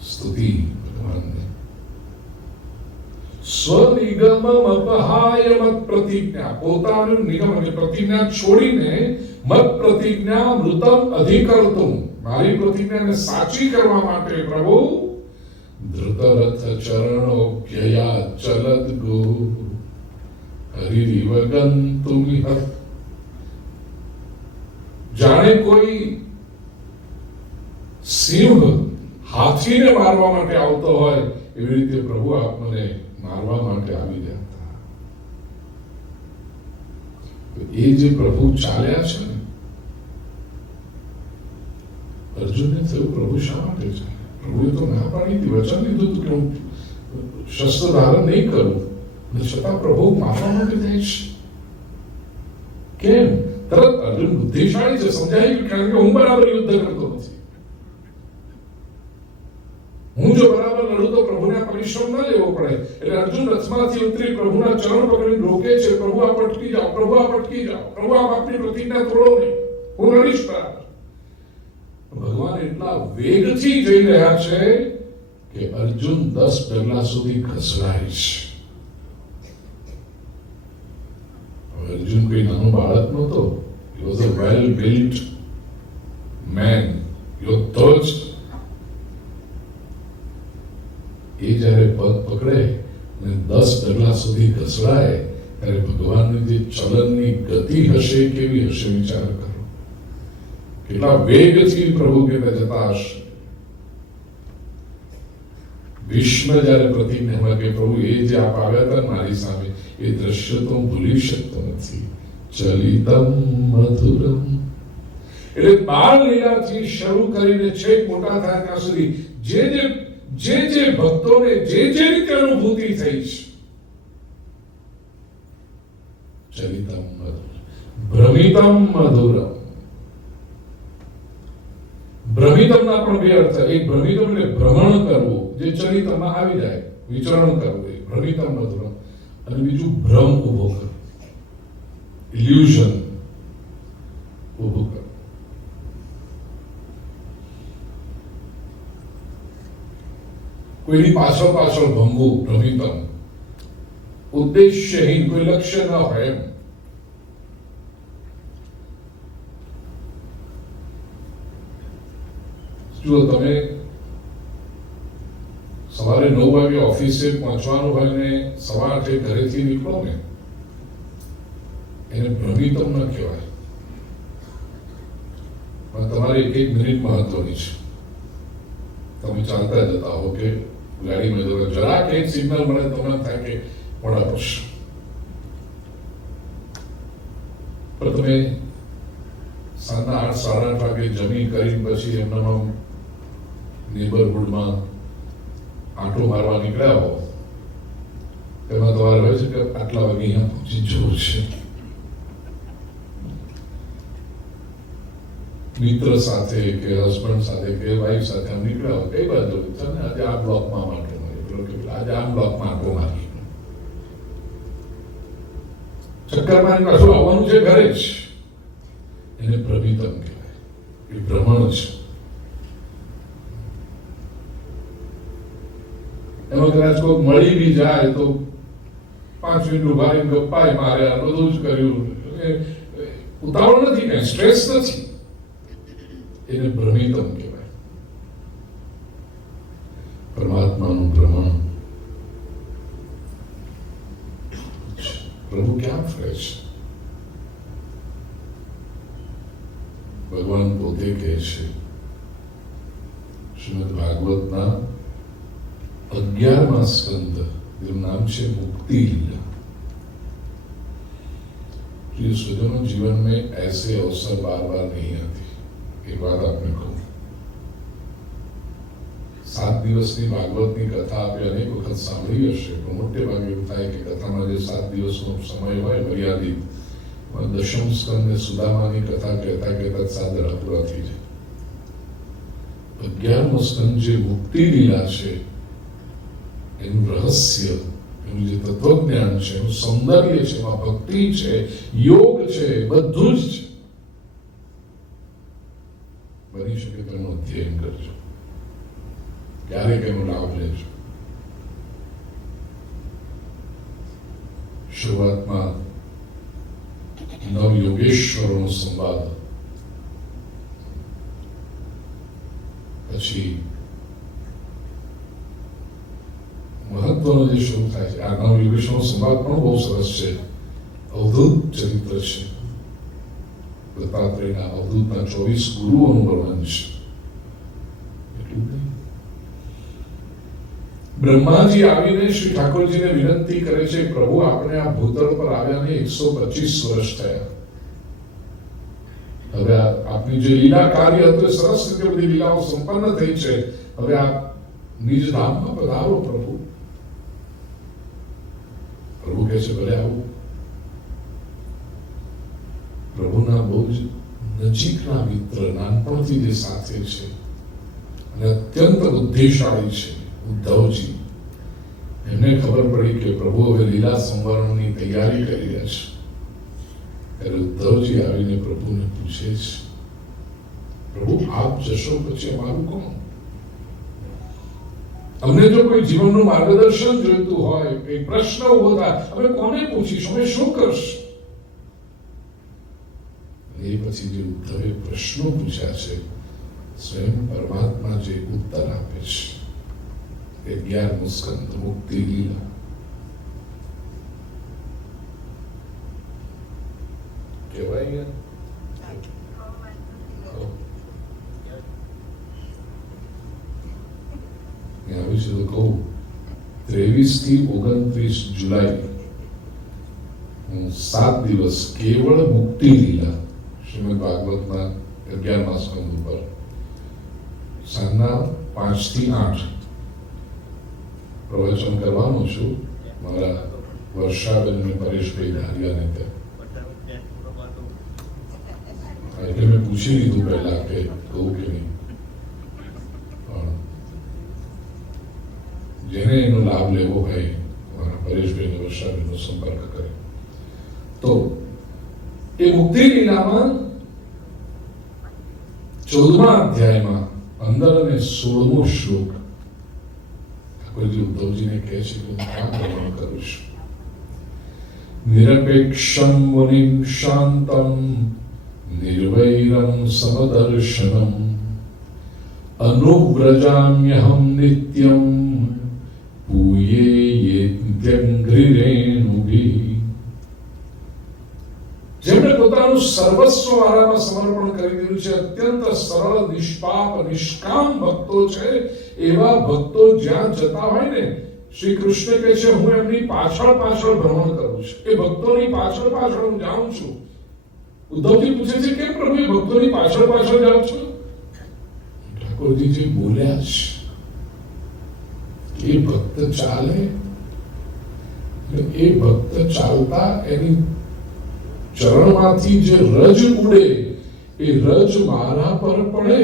સ્તુતિ ભગવાનને. સ્વનિગમમ અપહાય મત પ્રતિજ્ઞા, પોતાનું નિગમ અને પ્રતિજ્ઞા છોડીને મત પ્રતિજ્ઞા મૃતમ અધિકર્તુમ, મારી પ્રતિજ્ઞાને સાચી કરવા માટે પ્રભુ ધૃતરથ ચરણોપ્યયા ચલદ ગો હરિરિવ ગંતુમિહ. જાણે કોઈ સિંહ હાથીને મારવા માટે આવતો હોય, એવી રીતે પ્રભુ આપણને મારવા માટે આવી રહ્યા હતા. એ જે પ્રભુ ચાલ્યા છે ને, અર્જુનને થયું પ્રભુ શા માટે છે? પ્રભુએ તો ના પાડી હતી, વચન લીધું હતું કે હું શસ્ત્ર ધારણ નહીં કરું, અને છતાં પ્રભુ મારવા માટે જાય છે. કેમ? તરત અર્જુન બુદ્ધિશાળી છે, સમજાય ગયું, કારણ કે હું બરાબર યુદ્ધ કરતો નથી. હું જો બરાબર લડું તો પ્રભુને પરિશ્રમ ન લેવો પડે. એટલે અર્જુન રથમાંથી ઉતરી પ્રભુના ચરણ પકડી રોકે છે, પ્રભુ આપ અટકી જાઓ, પ્રભુ આપ અટકી જાઓ, પ્રભુ આપ આપની પ્રતિજ્ઞા તોડો નહીં, હું લડીશ બરાબર. ભગવાન એટલા વેગથી જઈ રહ્યા છે કે અર્જુન 10 ડગલા સુધી ખસડાય છે. અર્જુન કોઈ નાનો બાળક નહોતો. He was a well built man. યોદ્ધો જ. એ જ્યારે પગ પકડે અને 10 ડગલા સુધી ઘસડાય, ત્યારે ભગવાનની જે ચલનની ગતિ હશે, કેવી હશે વિચાર કરો. કેટલા વેગથી પ્રભુ કેતા જતા હશે. ભીષ્મ જ્યારે પ્રતિજ્ઞામાં કે પ્રભુ એ જે આપ આવ્યા હતા મારી સામે, એ દ્રશ્ય તો હું ભૂલી શકતો નથી. ચલિતમ મધુરમ. એટલે બાળ લીલાથી શરૂ કરીને છેક મોટા થયા ત્યાં સુધી જે ભક્તોને જે રીતે અનુભૂતિ થઈ છે, ચલિતમ મધુરમ, ભ્રમિતમ મધુરમ. ભ્રમિતમના પણ બે અર્થ. એક ભ્રમિતમ એટલે ભ્રમણ કરવું, જે ચરિતમાં આવી જાય, વિચરણ કરવું, એ ભ્રમિતમ મધુરમ. અને બીજું ભ્રમ ઉભો કરવો, ઇલ્યુઝન ઉભું કરવું. કોઈની પાછળ ભમવું ભ્રમિતમ, ઉદ્દેશ્યહીન, કોઈ લક્ષ્ય ન હોય એમ. જુઓ, તમે સવારે 9 વાગે ઓફિસે પહોંચવાનું હોય ને 8:15 ઘરેથી નીકળો ને, એને ભ્રમિતમ ન કહેવાય. પણ તમારી એક મિનિટ મહત્વની છે. તમે ચાલતા જતા હો કે ગાડીમાં જતા, જરાક એક સિગ્નલ મળે તમને થાય કે મોડા પડશે, પણ તમે સાંજના 8, 8:30 વાગે જમી કરી પછી એમના નેબરહુડમાં આંટો મારવા નીકળ્યા હો, તેમાં તમારે હોય છે કે આટલા વાગે અહીંયા પહોંચી જવું છે. મિત્ર સાથે કે હસબન્ડ સાથે કે વાઈફ સાથે આમ નીકળ્યા હોય, કઈ બાજુ ચાલ આજે આ બ્લોકમાં આંટો મારી, આજે આ બ્લોકમાં આંટો મારી, ચક્કર મારી પાછું આવવાનું છે ઘરે જ. એને ભ્રમિતમ કહેવાય, એ ભ્રમણ છે. એમાં કદાચ કોઈ મળી બી જાય તો 5 મિનિટ ઉભા રહીને ગપ્પા માર્યા, બધું જ કર્યું, ઉતાવળ નથી, કઈ સ્ટ્રેસ નથી. એને ભ્રમિતમ કહેવાય. પરમાત્માનું ભ્રમણ. પ્રભુ ક્યાં ફરે છે? ભગવાન પોતે કહે છે, શ્રીમદ ભાગવતના 11મા સ્કંદ, જેનું નામ છે मुक्ति लीला. प्रिय स्वजनों, जीवन में ऐसे अवसर बार बार नहीं आते. एक बात आपने कहूं, 7 દિવસની ભાગવતની કથા આપણે અનેક વખત સાંભળી હશે, પણ મોટે ભાગે એવું થાય કે કથામાં જે 7 દિવસનો સમય હોય મર્યાદિત, દશમ સ્કંદ ને સુદામાની કથા કહેતા કહેતા 7 દાડા પૂરા થઈ જાય. 11મો સ્કંદ જે મુક્તિ લીલા છે, એનું રહસ્ય, એનું જે તત્વજ્ઞાન છે, એનું સૌંદર્ય છે, એમાં ભક્તિ છે, યોગ છે, બધું જ છે. બની શકે તેનું અધ્યયન કરજો, ક્યારેક એનો લાભ લેજો. શરૂઆતમાં નવ યોગેશ્વરોનો સંવાદ, પછી મહત્વનો જે શરૂ થાય છે, આ નવ યોગેશ્વરનો સંવાદ પણ બહુ સરસ છે. અવધૂત ચરિત્ર છે, દત્તાત્રેયના અવધૂતના 24 ગુરુઓનું વર્ણન છે. એટલું નહીં, બ્રહ્માજી આવીને શ્રી ઠાકોરજીને વિનંતી કરે છે, પ્રભુ આપણે આ ભૂતળ પર આવ્યાને 125 વર્ષ થયા. હવે આપની જે લીલા કાર્ય હતું એ સરસ રીતે બધી લીલાઓ સંપન્ન થઈ છે. હવે આપ નિજ ધામમાં પધારો પ્રભુ. પ્રભુ કહે છે ભલે આવું. પ્રભુના બહુ જ નજીકના મિત્ર, નાનપણથી જે સાથે છે અને અત્યંત બુદ્ધિશાળી છે, ઉદ્ધવજી, એમને ખબર પડી કે પ્રભુ હવે લીલા સંવરણની તૈયારી કરી રહ્યા છે. ત્યારે ઉદ્ધવજી આવીને પ્રભુને પૂછે છે, પ્રભુ આપ જશો પછી અમારું કોણ? અમને જો કોઈ જીવનનું માર્ગદર્શન જોઈતું હોય, કઈ પ્રશ્ન ઉભો થાય, અમે કોને પૂછીશું, અમે શું કરશું? એ પછી જે ઉદ્ધવે પ્રશ્નો પૂછ્યા છે, સ્વયં પરમાત્મા જે ઉત્તર આપે છે. 11મો સ્કંદ મુક્તિ લીલા. કહેવાય આવ્યું છે તો કહું, 23 થી 29 જુલાઈ 7 દિવસ કેવળ મુક્તિ લીલા શ્રીમદ ભાગવતના 11મા સ્કંદ ઉપર સાંજના 5 થી 8 પ્રવચન કરવાનું છું મારા વર્ષાબેન અને પરેશભાઈ ધારિયાને ત્યાં. એટલે મેં પૂછી લીધું પહેલા કે કહું કે નહીં, પણ જેને એનો લાભ લેવો હોય મારા પરેશભાઈ અને વર્ષાબેનનો સંપર્ક કરે. તો એ મુક્તિ લીલામાં 14મા અધ્યાયમાં 15 અને 16મો શ્લોક ઠાકોરજી ઉદ્ધવજીને કહે છે કે હું કામ પ્રમાણ કરું છું. નિરપેક્ષમ મુનિમ શાંતમ નિર્વૈરમ સમદર્શનમ અનુવ્રજામ્યહમ નિત્યમ પૂયેયેત્યંઘ્રિરેણુભિ. જેમણે પોતાનું સર્વસ્વ મારામાં સમર્પણ કરી દીધું છે, અત્યંત સરળ નિષ્પાપ નિષ્કામ ભક્તો છે, એવા ભક્તો જ્યાં જતા હોય ને, શ્રી કૃષ્ણ કહે છે હું એમની પાછળ પાછળ ભ્રમણ કરું છું, એ ભક્તોની પાછળ પાછળ હું જાઉં છું. ઉદ્ધવજી પૂછે છે કેમ પ્રભુ એ ભક્તોની પાછળ પાછળ જાઓ છો? ઠાકોરજી જે બોલ્યા છે એ ભક્ત ચાલે, એ ભક્ત ચાલતા એની ચરણમાંથી જે રજ ઉડે એ રજ મારા પર પડે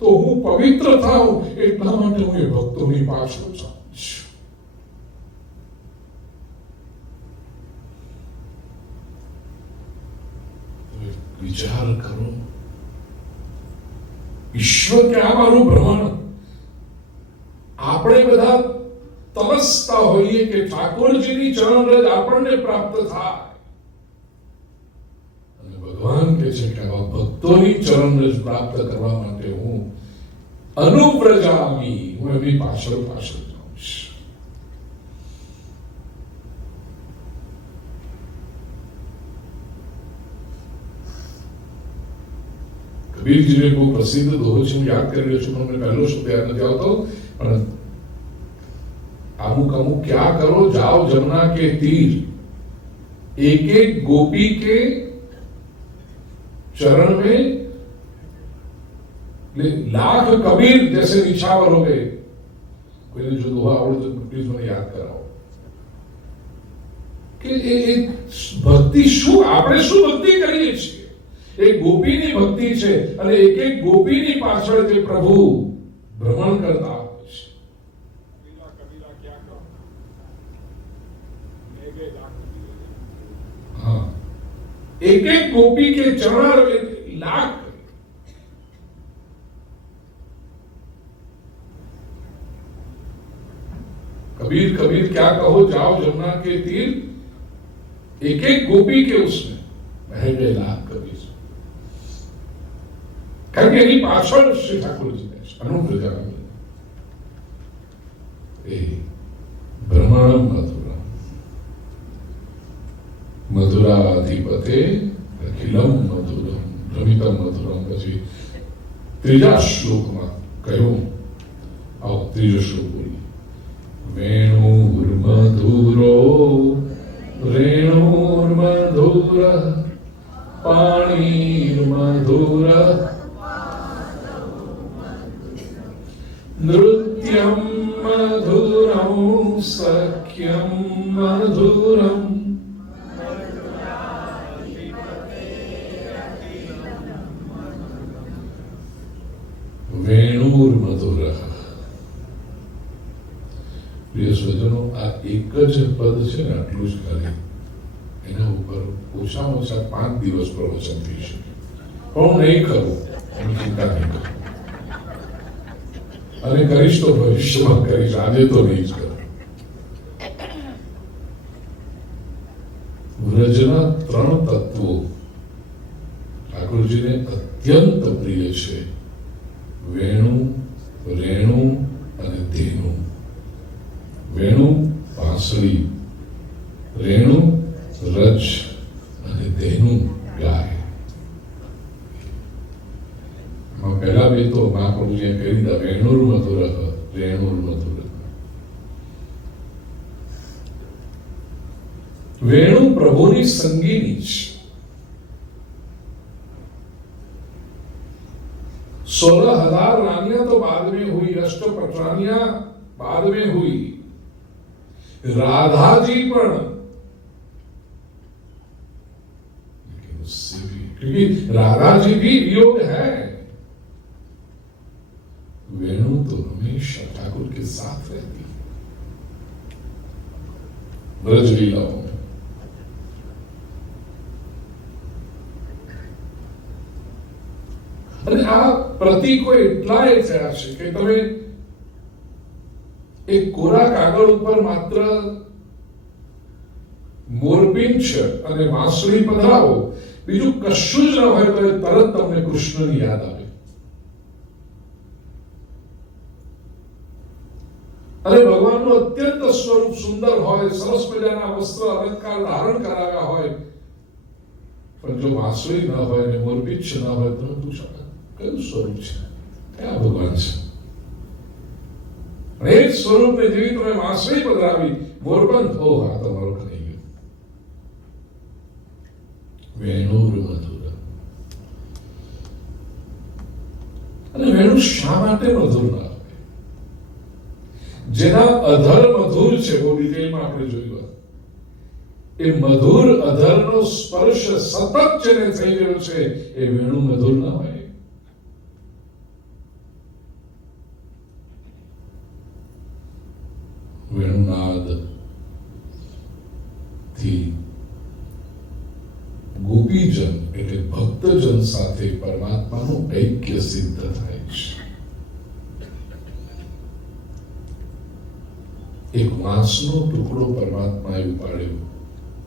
તો હું પવિત્ર થાઉં, એટલા માટે હું એ ભક્તોની પાછળ જાઉં છું. વિચાર કરો, ઈશ્વર કે આ મારું ભ્રમણ. આપણે બધા તલસતા હોઈએ કે ઠાકોરજીની ચરણ રજ આપણને પ્રાપ્ત થાય, અને ભગવાન કહે છે કે આવા ભક્તોની ચરણ રજ પ્રાપ્ત કરવા માટે હું અનુવ્રજામી, હું એમની પાછળ પાછળ જાઉં છું. કબીરજીનો બહુ પ્રસિદ્ધ દોહો છે, હું યાદ કરી રહ્યો છું, મને પહેલો શબ્દ યાદ નથી આવતો, પણ અમુક અમુક क्या करो जाओ जमुना के तीर, एक एक गोपी के चरण में लाख कबीर जैसे निछावर हो गए. कोઈને જો દોહા આવડે તો પ્લીઝ મને યાદ કરાવો કે એ ભક્તિ શું, આપણે શું ભક્તિ કરીએ છીએ. એક ગોપીની ભક્તિ છે અને એક એક ગોપીની પાછળ જે પ્રભુ ભ્રમણ કરતા હોય છે. हाँ, एक एक गोपी के चरण लाख. कबीर कबीर क्या कहो जाओ जमुना के तीर, एक एक गोपी के उसमें बह गए लाख कबीर. કારણ કે એની પાછળ શ્રી ઠાકોરજી અનુવ્રજા એ ભ્રમણમ મધુરમ મધુરાધિપતે અખિલમ મધુરમ ભ્રમિતમ મધુરમ. પછી ત્રીજા શ્લોકમાં કહ્યું, આવો ત્રીજો શ્લોક બોલી, વેણુર્મધુરો રેણુર્મધુર પાણીર્મધુર નૃત્યમ મધુરમ સખ્યમ મધુરમ. વેણુર્મધુર. પ્રિય સ્વજનો, આ એક જ પદ છે ને, આટલું જ ખાલી, એના ઉપર ઓછામાં ઓછા 5 દિવસ પ્રવચન થઈ શકે. પણ હું નહીં કરું એની ચિંતા નહીં કરું, અને કરીશ તો ભવિષ્યમાં કરીશ, આજે તો નહીં જ કરું. વ્રજના 3 તત્વો ઠાકોરજીને અત્યંત પ્રિય છે, વેણુ, રેણુ અને ધેનુ. વેણુ વાંસળી, રેણુ રજ અને ધેનુ ગાય. પહેલા બે તો મહાપ્રભુજીએ કહી દીધા, વેણુર્મધુર રેણુર્મધુર. વેણુ પ્રભુની સંગીની છે. 16,000 रानियां तो बाद में हुई, अष्टपटरानियां बाद में हुई. राधा जी पण, लेकिन उससे भी, क्योंकि राधा जी भी वियोग है. वेणु तो हमेशा ठाकुर के साथ रहती ब्रज लीलाओं में. અને આ પ્રતીકો એટલાય થયા છે કે તમે એક કોરા કાગળ ઉપર માત્ર મોરપીંછ અને વાંસળી પધરાવો, બીજું કશું જ ન હોય તો તરત તમને કૃષ્ણની યાદ આવે. અને ભગવાનનું અત્યંત સ્વરૂપ સુંદર હોય, સરસ મજાના વસ્ત્ર અલંકાર ધારણ કરાવ્યા હોય, પણ જો વાંસળી ન હોય ને મોરપીંછ ન હોય તો પૂછો કયું સ્વરૂપ છે, ક્યાં ભગવાન છે? એ જ સ્વરૂપને જેવી તમે વાંસળી પધરાવી, મોરપંથ હો, આ તમારો ખરી ગયો. વેણુર મધુર. અને વેણુ શા માટે મધુર ના હોય? જેના અધર મધુર છે, બહુ ડિટેલમાં આપણે જોયું, એ મધુર અધરનો સ્પર્શ સતત જેને થઈ રહ્યો છે, એ વેણુ મધુર ના હોય. વેણુનાદ થી ગોપીજન એટલે ભક્તજન સાથે પરમાત્માનું ઐક્ય સિદ્ધ થાય છે. એક વાંસનો ટુકડો પરમાત્માએ ઉપાડ્યો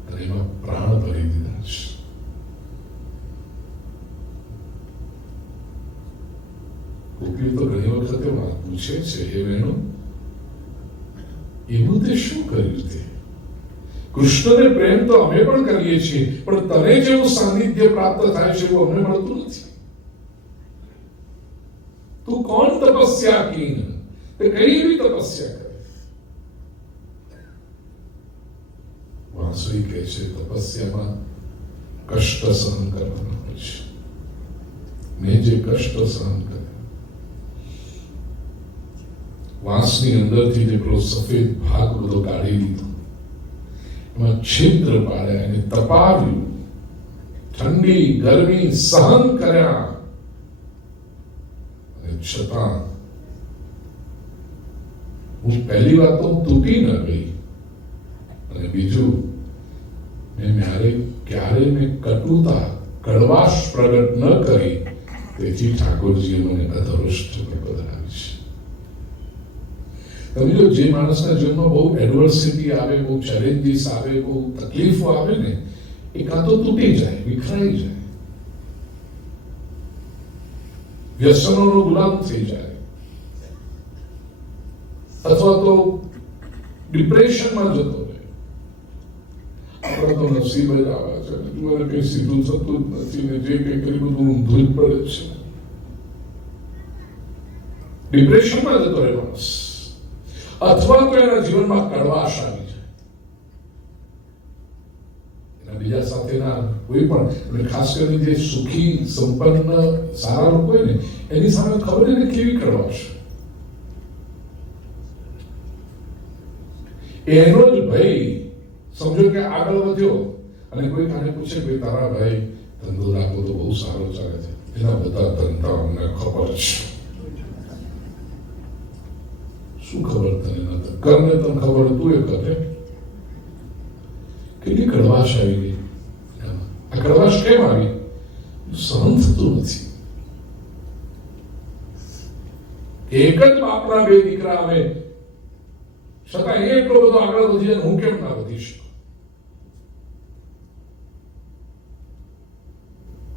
અને એમાં પ્રાણ ભરી દીધા છે. ગોપીઓ તો ઘણી વખતે વાત પૂછે છે, એ વેણુ એવું તે શું કર્યું? તે કૃષ્ણને પ્રેમ તો અમે પણ કરીએ છીએ, પણ તને જેવું સાનિધ્ય પ્રાપ્ત થાય છે એવું અમને મળતું નથી. તું કોણ તપસ્યા કીન? તે કઈ એવી તપસ્યા કરે? વાંસળી કહે છે, તપસ્યામાં કષ્ટ સહન કરવાનું હોય છે. મેં જે કષ્ટ સહન કર્યા, વાંસની અંદરથી જે પેલો સફેદ ભાગ બધો કાઢી લીધો, એમાં છિદ્ર પાડ્યા, એને તપાવ્યું, ઠંડી ગરમી સહન કર્યા, અને છતાં હું પહેલી વાત તો તૂટી ન ગઈ, અને બીજું ક્યારે મેં કટુતા કડવાશ પ્રગટ ન કરી, તેથી ઠાકોરજીએ મને અધરુષ્ટ પધરાવી છે. તમે જો જે માણસના જીવનમાં બહુ એડવર્સિટી આવે, બહુ ચેલેન્જીસ આવે, બહુ તકલીફો આવે ને, એ કાં તો તૂટી જાય, વિખરાઈ જાય, વ્યસનોનો ગુલામ થઈ જાય, અથવા તો ડિપ્રેશનમાં જતો રહે. આપણા તો નસીબ જ આવે છે, મને કઈ સીધું થતું જ નથી ને, જે કઈ કરી બધું ઊંધું જ પડે છે. ડિપ્રેશનમાં જતો રહે માણસ, અથવા તો એના જીવનમાં કડવાશ આવી જાય, એના બીજા સાથેના કોઈ પણ, અને ખાસ કરીને જે સુખી સંપન્ન સારા લોકો હોય ને, એની સામે ખબર એને કેવી કડવાશ. એનો જ ભાઈ સમજો કે આગળ વધ્યો અને કોઈ આને પૂછે કે તારા ભાઈ ધંધો રાખો તો બહુ સારો ચાલે છે, એના બધા ધંધા અમને ખબર છે. શું ખબર તને નતા? કરને તને ખબર, તું એ કરે. કેટલી કડવાશ આવી ગઈ. આ કડવાશ કેમ આવી? સહન થતું નથી. એક જ બાપના બે દીકરા અમે, છતાં એટલો બધો આગળ વધી જાય, હું કેમ ના વધી શકું?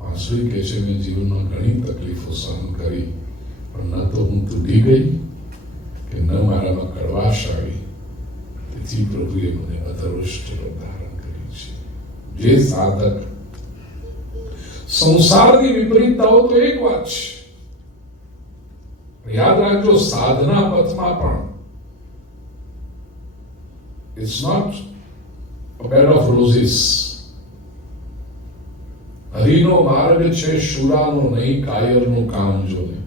વાંસળી કહે છે, મેં જીવનમાં ઘણી તકલીફો સહન કરી, પણ ન તો હું તૂટી ગઈ કે ન મારામાં કડવાશ આવી, તેથી પ્રભુએ મને અધરુષ્ટ ધારણ કર્યું છે. જે સાધક સંસારની વિપરીતતાઓ તો એક વાત છે, યાદ રાખજો, સાધના પથમાં પણ it's not a bed of roses. હરિનો માર્ગ છે શુરાનો નહીં, કાયરનું કામ જોને.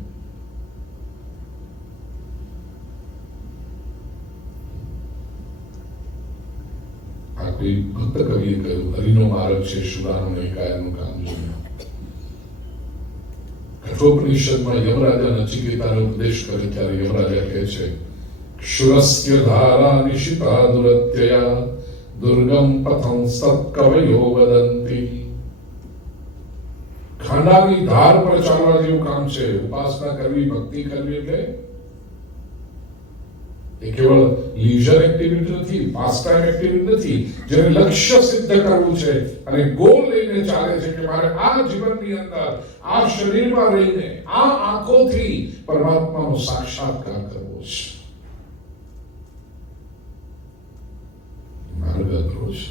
આ કોઈ ભક્ત કવિએ કહ્યું, હરિનો માર્ગ છે શુરાનો નહીં, કાયરનું કામ જોને. કઠોપનિષદમાં યમરાજા નચિકેતાને ઉપદેશ કરે ત્યારે યમરાજા કહે છે, શુરસ્ય ધારા નિશિતા દુરત્યયા દુર્ગમ પથં સત્કવયો વદંતી. ખાંડાની ધાર પર ચાલવા જેવું કામ છે. ઉપાસના કરવી, ભક્તિ કરવી એટલે એ કેવળ લીઝર એક્ટિવિટી નથી, પાસ ટાઈમ એક્ટિવિટી નથી, જેને લક્ષ્ય સિદ્ધ કરવું છે અને ગોલ લઈને ચાલે છે કે મારે આ જીવનની અંદર આ શરીરમાં રહીને આ આંખોથી પરમાત્માનો સાક્ષાત્કાર કરવો છે. માર્ગ અઘરો છે,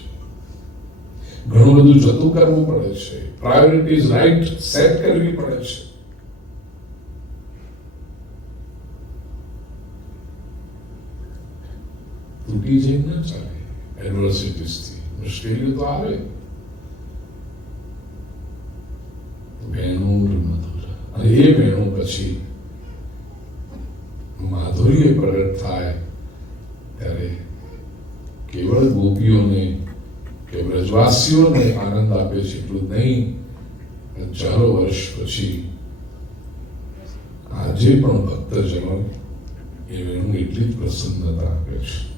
ઘણું બધું જતું કરવું પડે છે, પ્રાયોરિટીઝ રાઈટ સેટ કરવી પડે છે. તૂટી જઈને ન ચાલે, એડવર્સિટીઝથી મુશ્કેલીઓ તો આવે. વેણુ મધુર, અને એ વેણુ પછી માધુર્ય પ્રગટ થાય ત્યારે કેવળ ગોપીઓને કે વ્રજવાસીઓને આનંદ આપે છે એટલું નહીં, હજારો વર્ષ પછી આજે પણ ભક્તજનો એ વેણુ એટલી જ પ્રસન્નતા આપે છે.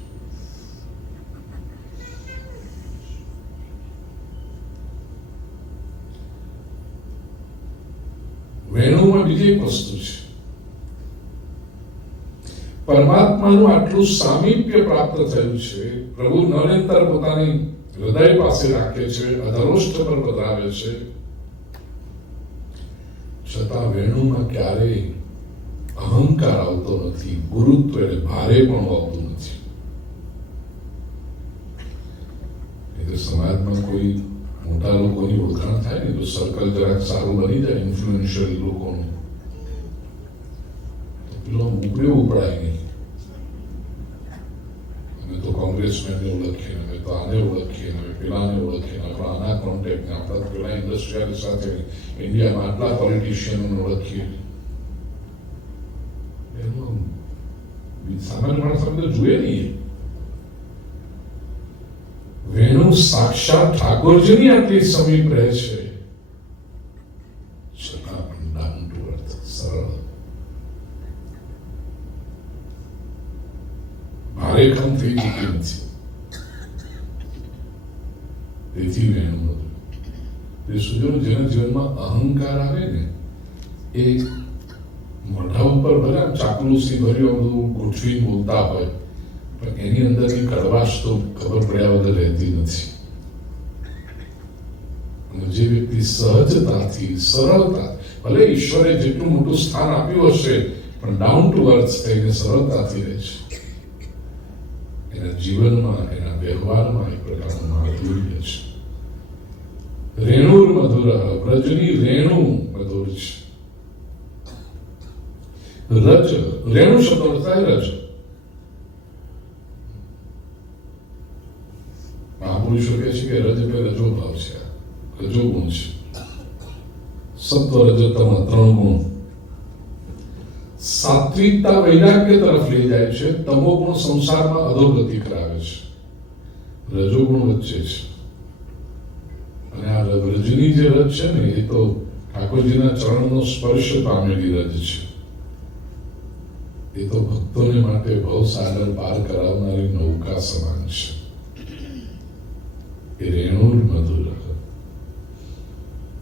વેણુમાં બીજી એક વસ્તુ છે, પરમાત્માનું આટલું સામીપ્ય પ્રાપ્ત થયું છે, પ્રભુ નરેન્દ્ર પોતાની હૃદય પાસે રાખે છે, અધરોષ્ઠ પર પધરાવે છે, છતાં વેણુમાં ક્યારેય અહંકાર આવતો નથી, ગુરુત્વ એટલે ભારે પણ આવતું નથી. એટલે સમાજમાં કોઈ મોટા લોકોની ઓળખાણ થાય ને તો સર્કલ જરાક સારું બની જાય, ઇન્ફ્લુએન્શિયલ લોકોનું, તો પેલો ઉપડે ઉપડાય નહીં. અમે તો કોંગ્રેસમેનને ઓળખીએ, અમે તો આને ઓળખીએ, અમે પેલાને ઓળખીએ, આપણા આના કોન્ટેક્ટ, આપણા પેલા ઇન્ડસ્ટ્રીયલ સાથે ઇન્ડિયામાં આટલા પોલિટિશિયનોને ઓળખીએ. એનું સામાન્ય માણસ આપણે જોઈએ નહીં. વેણુ સાક્ષાત ઠાકોરજીની આટલી સમીપ રહે છે, છતાં પણ ડાઉન ટુ અર્થ, સરળ, ભારેખમ થઈ ચૂકી નથી. તેથી વેણુ હતું તે સુજનો જેના જીવનમાં અહંકાર આવે ને, એ મોઢા ઉપર ભલે આમ ચાકલુસી ભર્યું બધું ગોઠવી બોલતા હોય, પણ એની અંદરની કડવાશ તો ખબર પડ્યા વગર રહેતી નથી. અને જે વ્યક્તિ સહજતાથી, સરળતા, ભલે ઈશ્વરે જેટલું મોટું સ્થાન આપ્યું હશે, પણ ડાઉન ટુ અર્થ થઈને સરળતાથી રહે છે, એના જીવનમાં, એના વ્યવહારમાં એક પ્રકારનું માધુર્ય છે. રેણુર મધુર, વ્રજની રેણુ મધુર છે. રજ, રેણુ શબ્દ થાય રજ. મહાપુરુષો કહે છે કે રજ એટલે રજો ભાવ છે, રજો ગુણ છે. સત્વ રજતમ ત્રણ ગુણ સાત્વિકતા વૈરાગ્ય તરફ લઈ જાય છે, તમો ગુણ સંસારમાં અધોગતિ કરાવે છે, રજો ગુણ વચ્ચે છે. અને આ રજની જે રજ છે ને, એ તો ઠાકોરજીના ચરણનો સ્પર્શ પામેલી રજ છે. એ તો ભક્તોને માટે ભવસાગર પાર કરાવનારી નૌકા સમાન છે. એ રેણુ મધુર.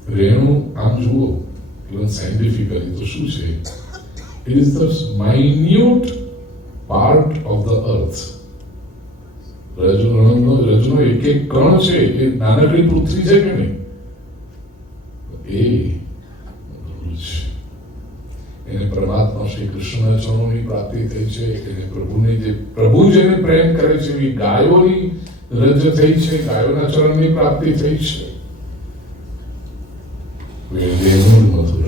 રેણુ આમ જુઓ ઇવન સાયન્ટિફિકલી તો શું છે, it is the minute part of the earth. રજનો એક એક કણ છે, એ નાનકડી પૃથ્વી છે કે નહીં, એ એને પરમાત્મા શ્રી કૃષ્ણ ચરણોની પ્રાપ્તિ થઈ છે, એને પ્રભુને જે પ્રભુ જેને પ્રેમ કરે છે એવી ગાયોની રજ થઈ છે, ગાયોના ચરણની પ્રાપ્તિ થઈ છે. વેણુ મધુર.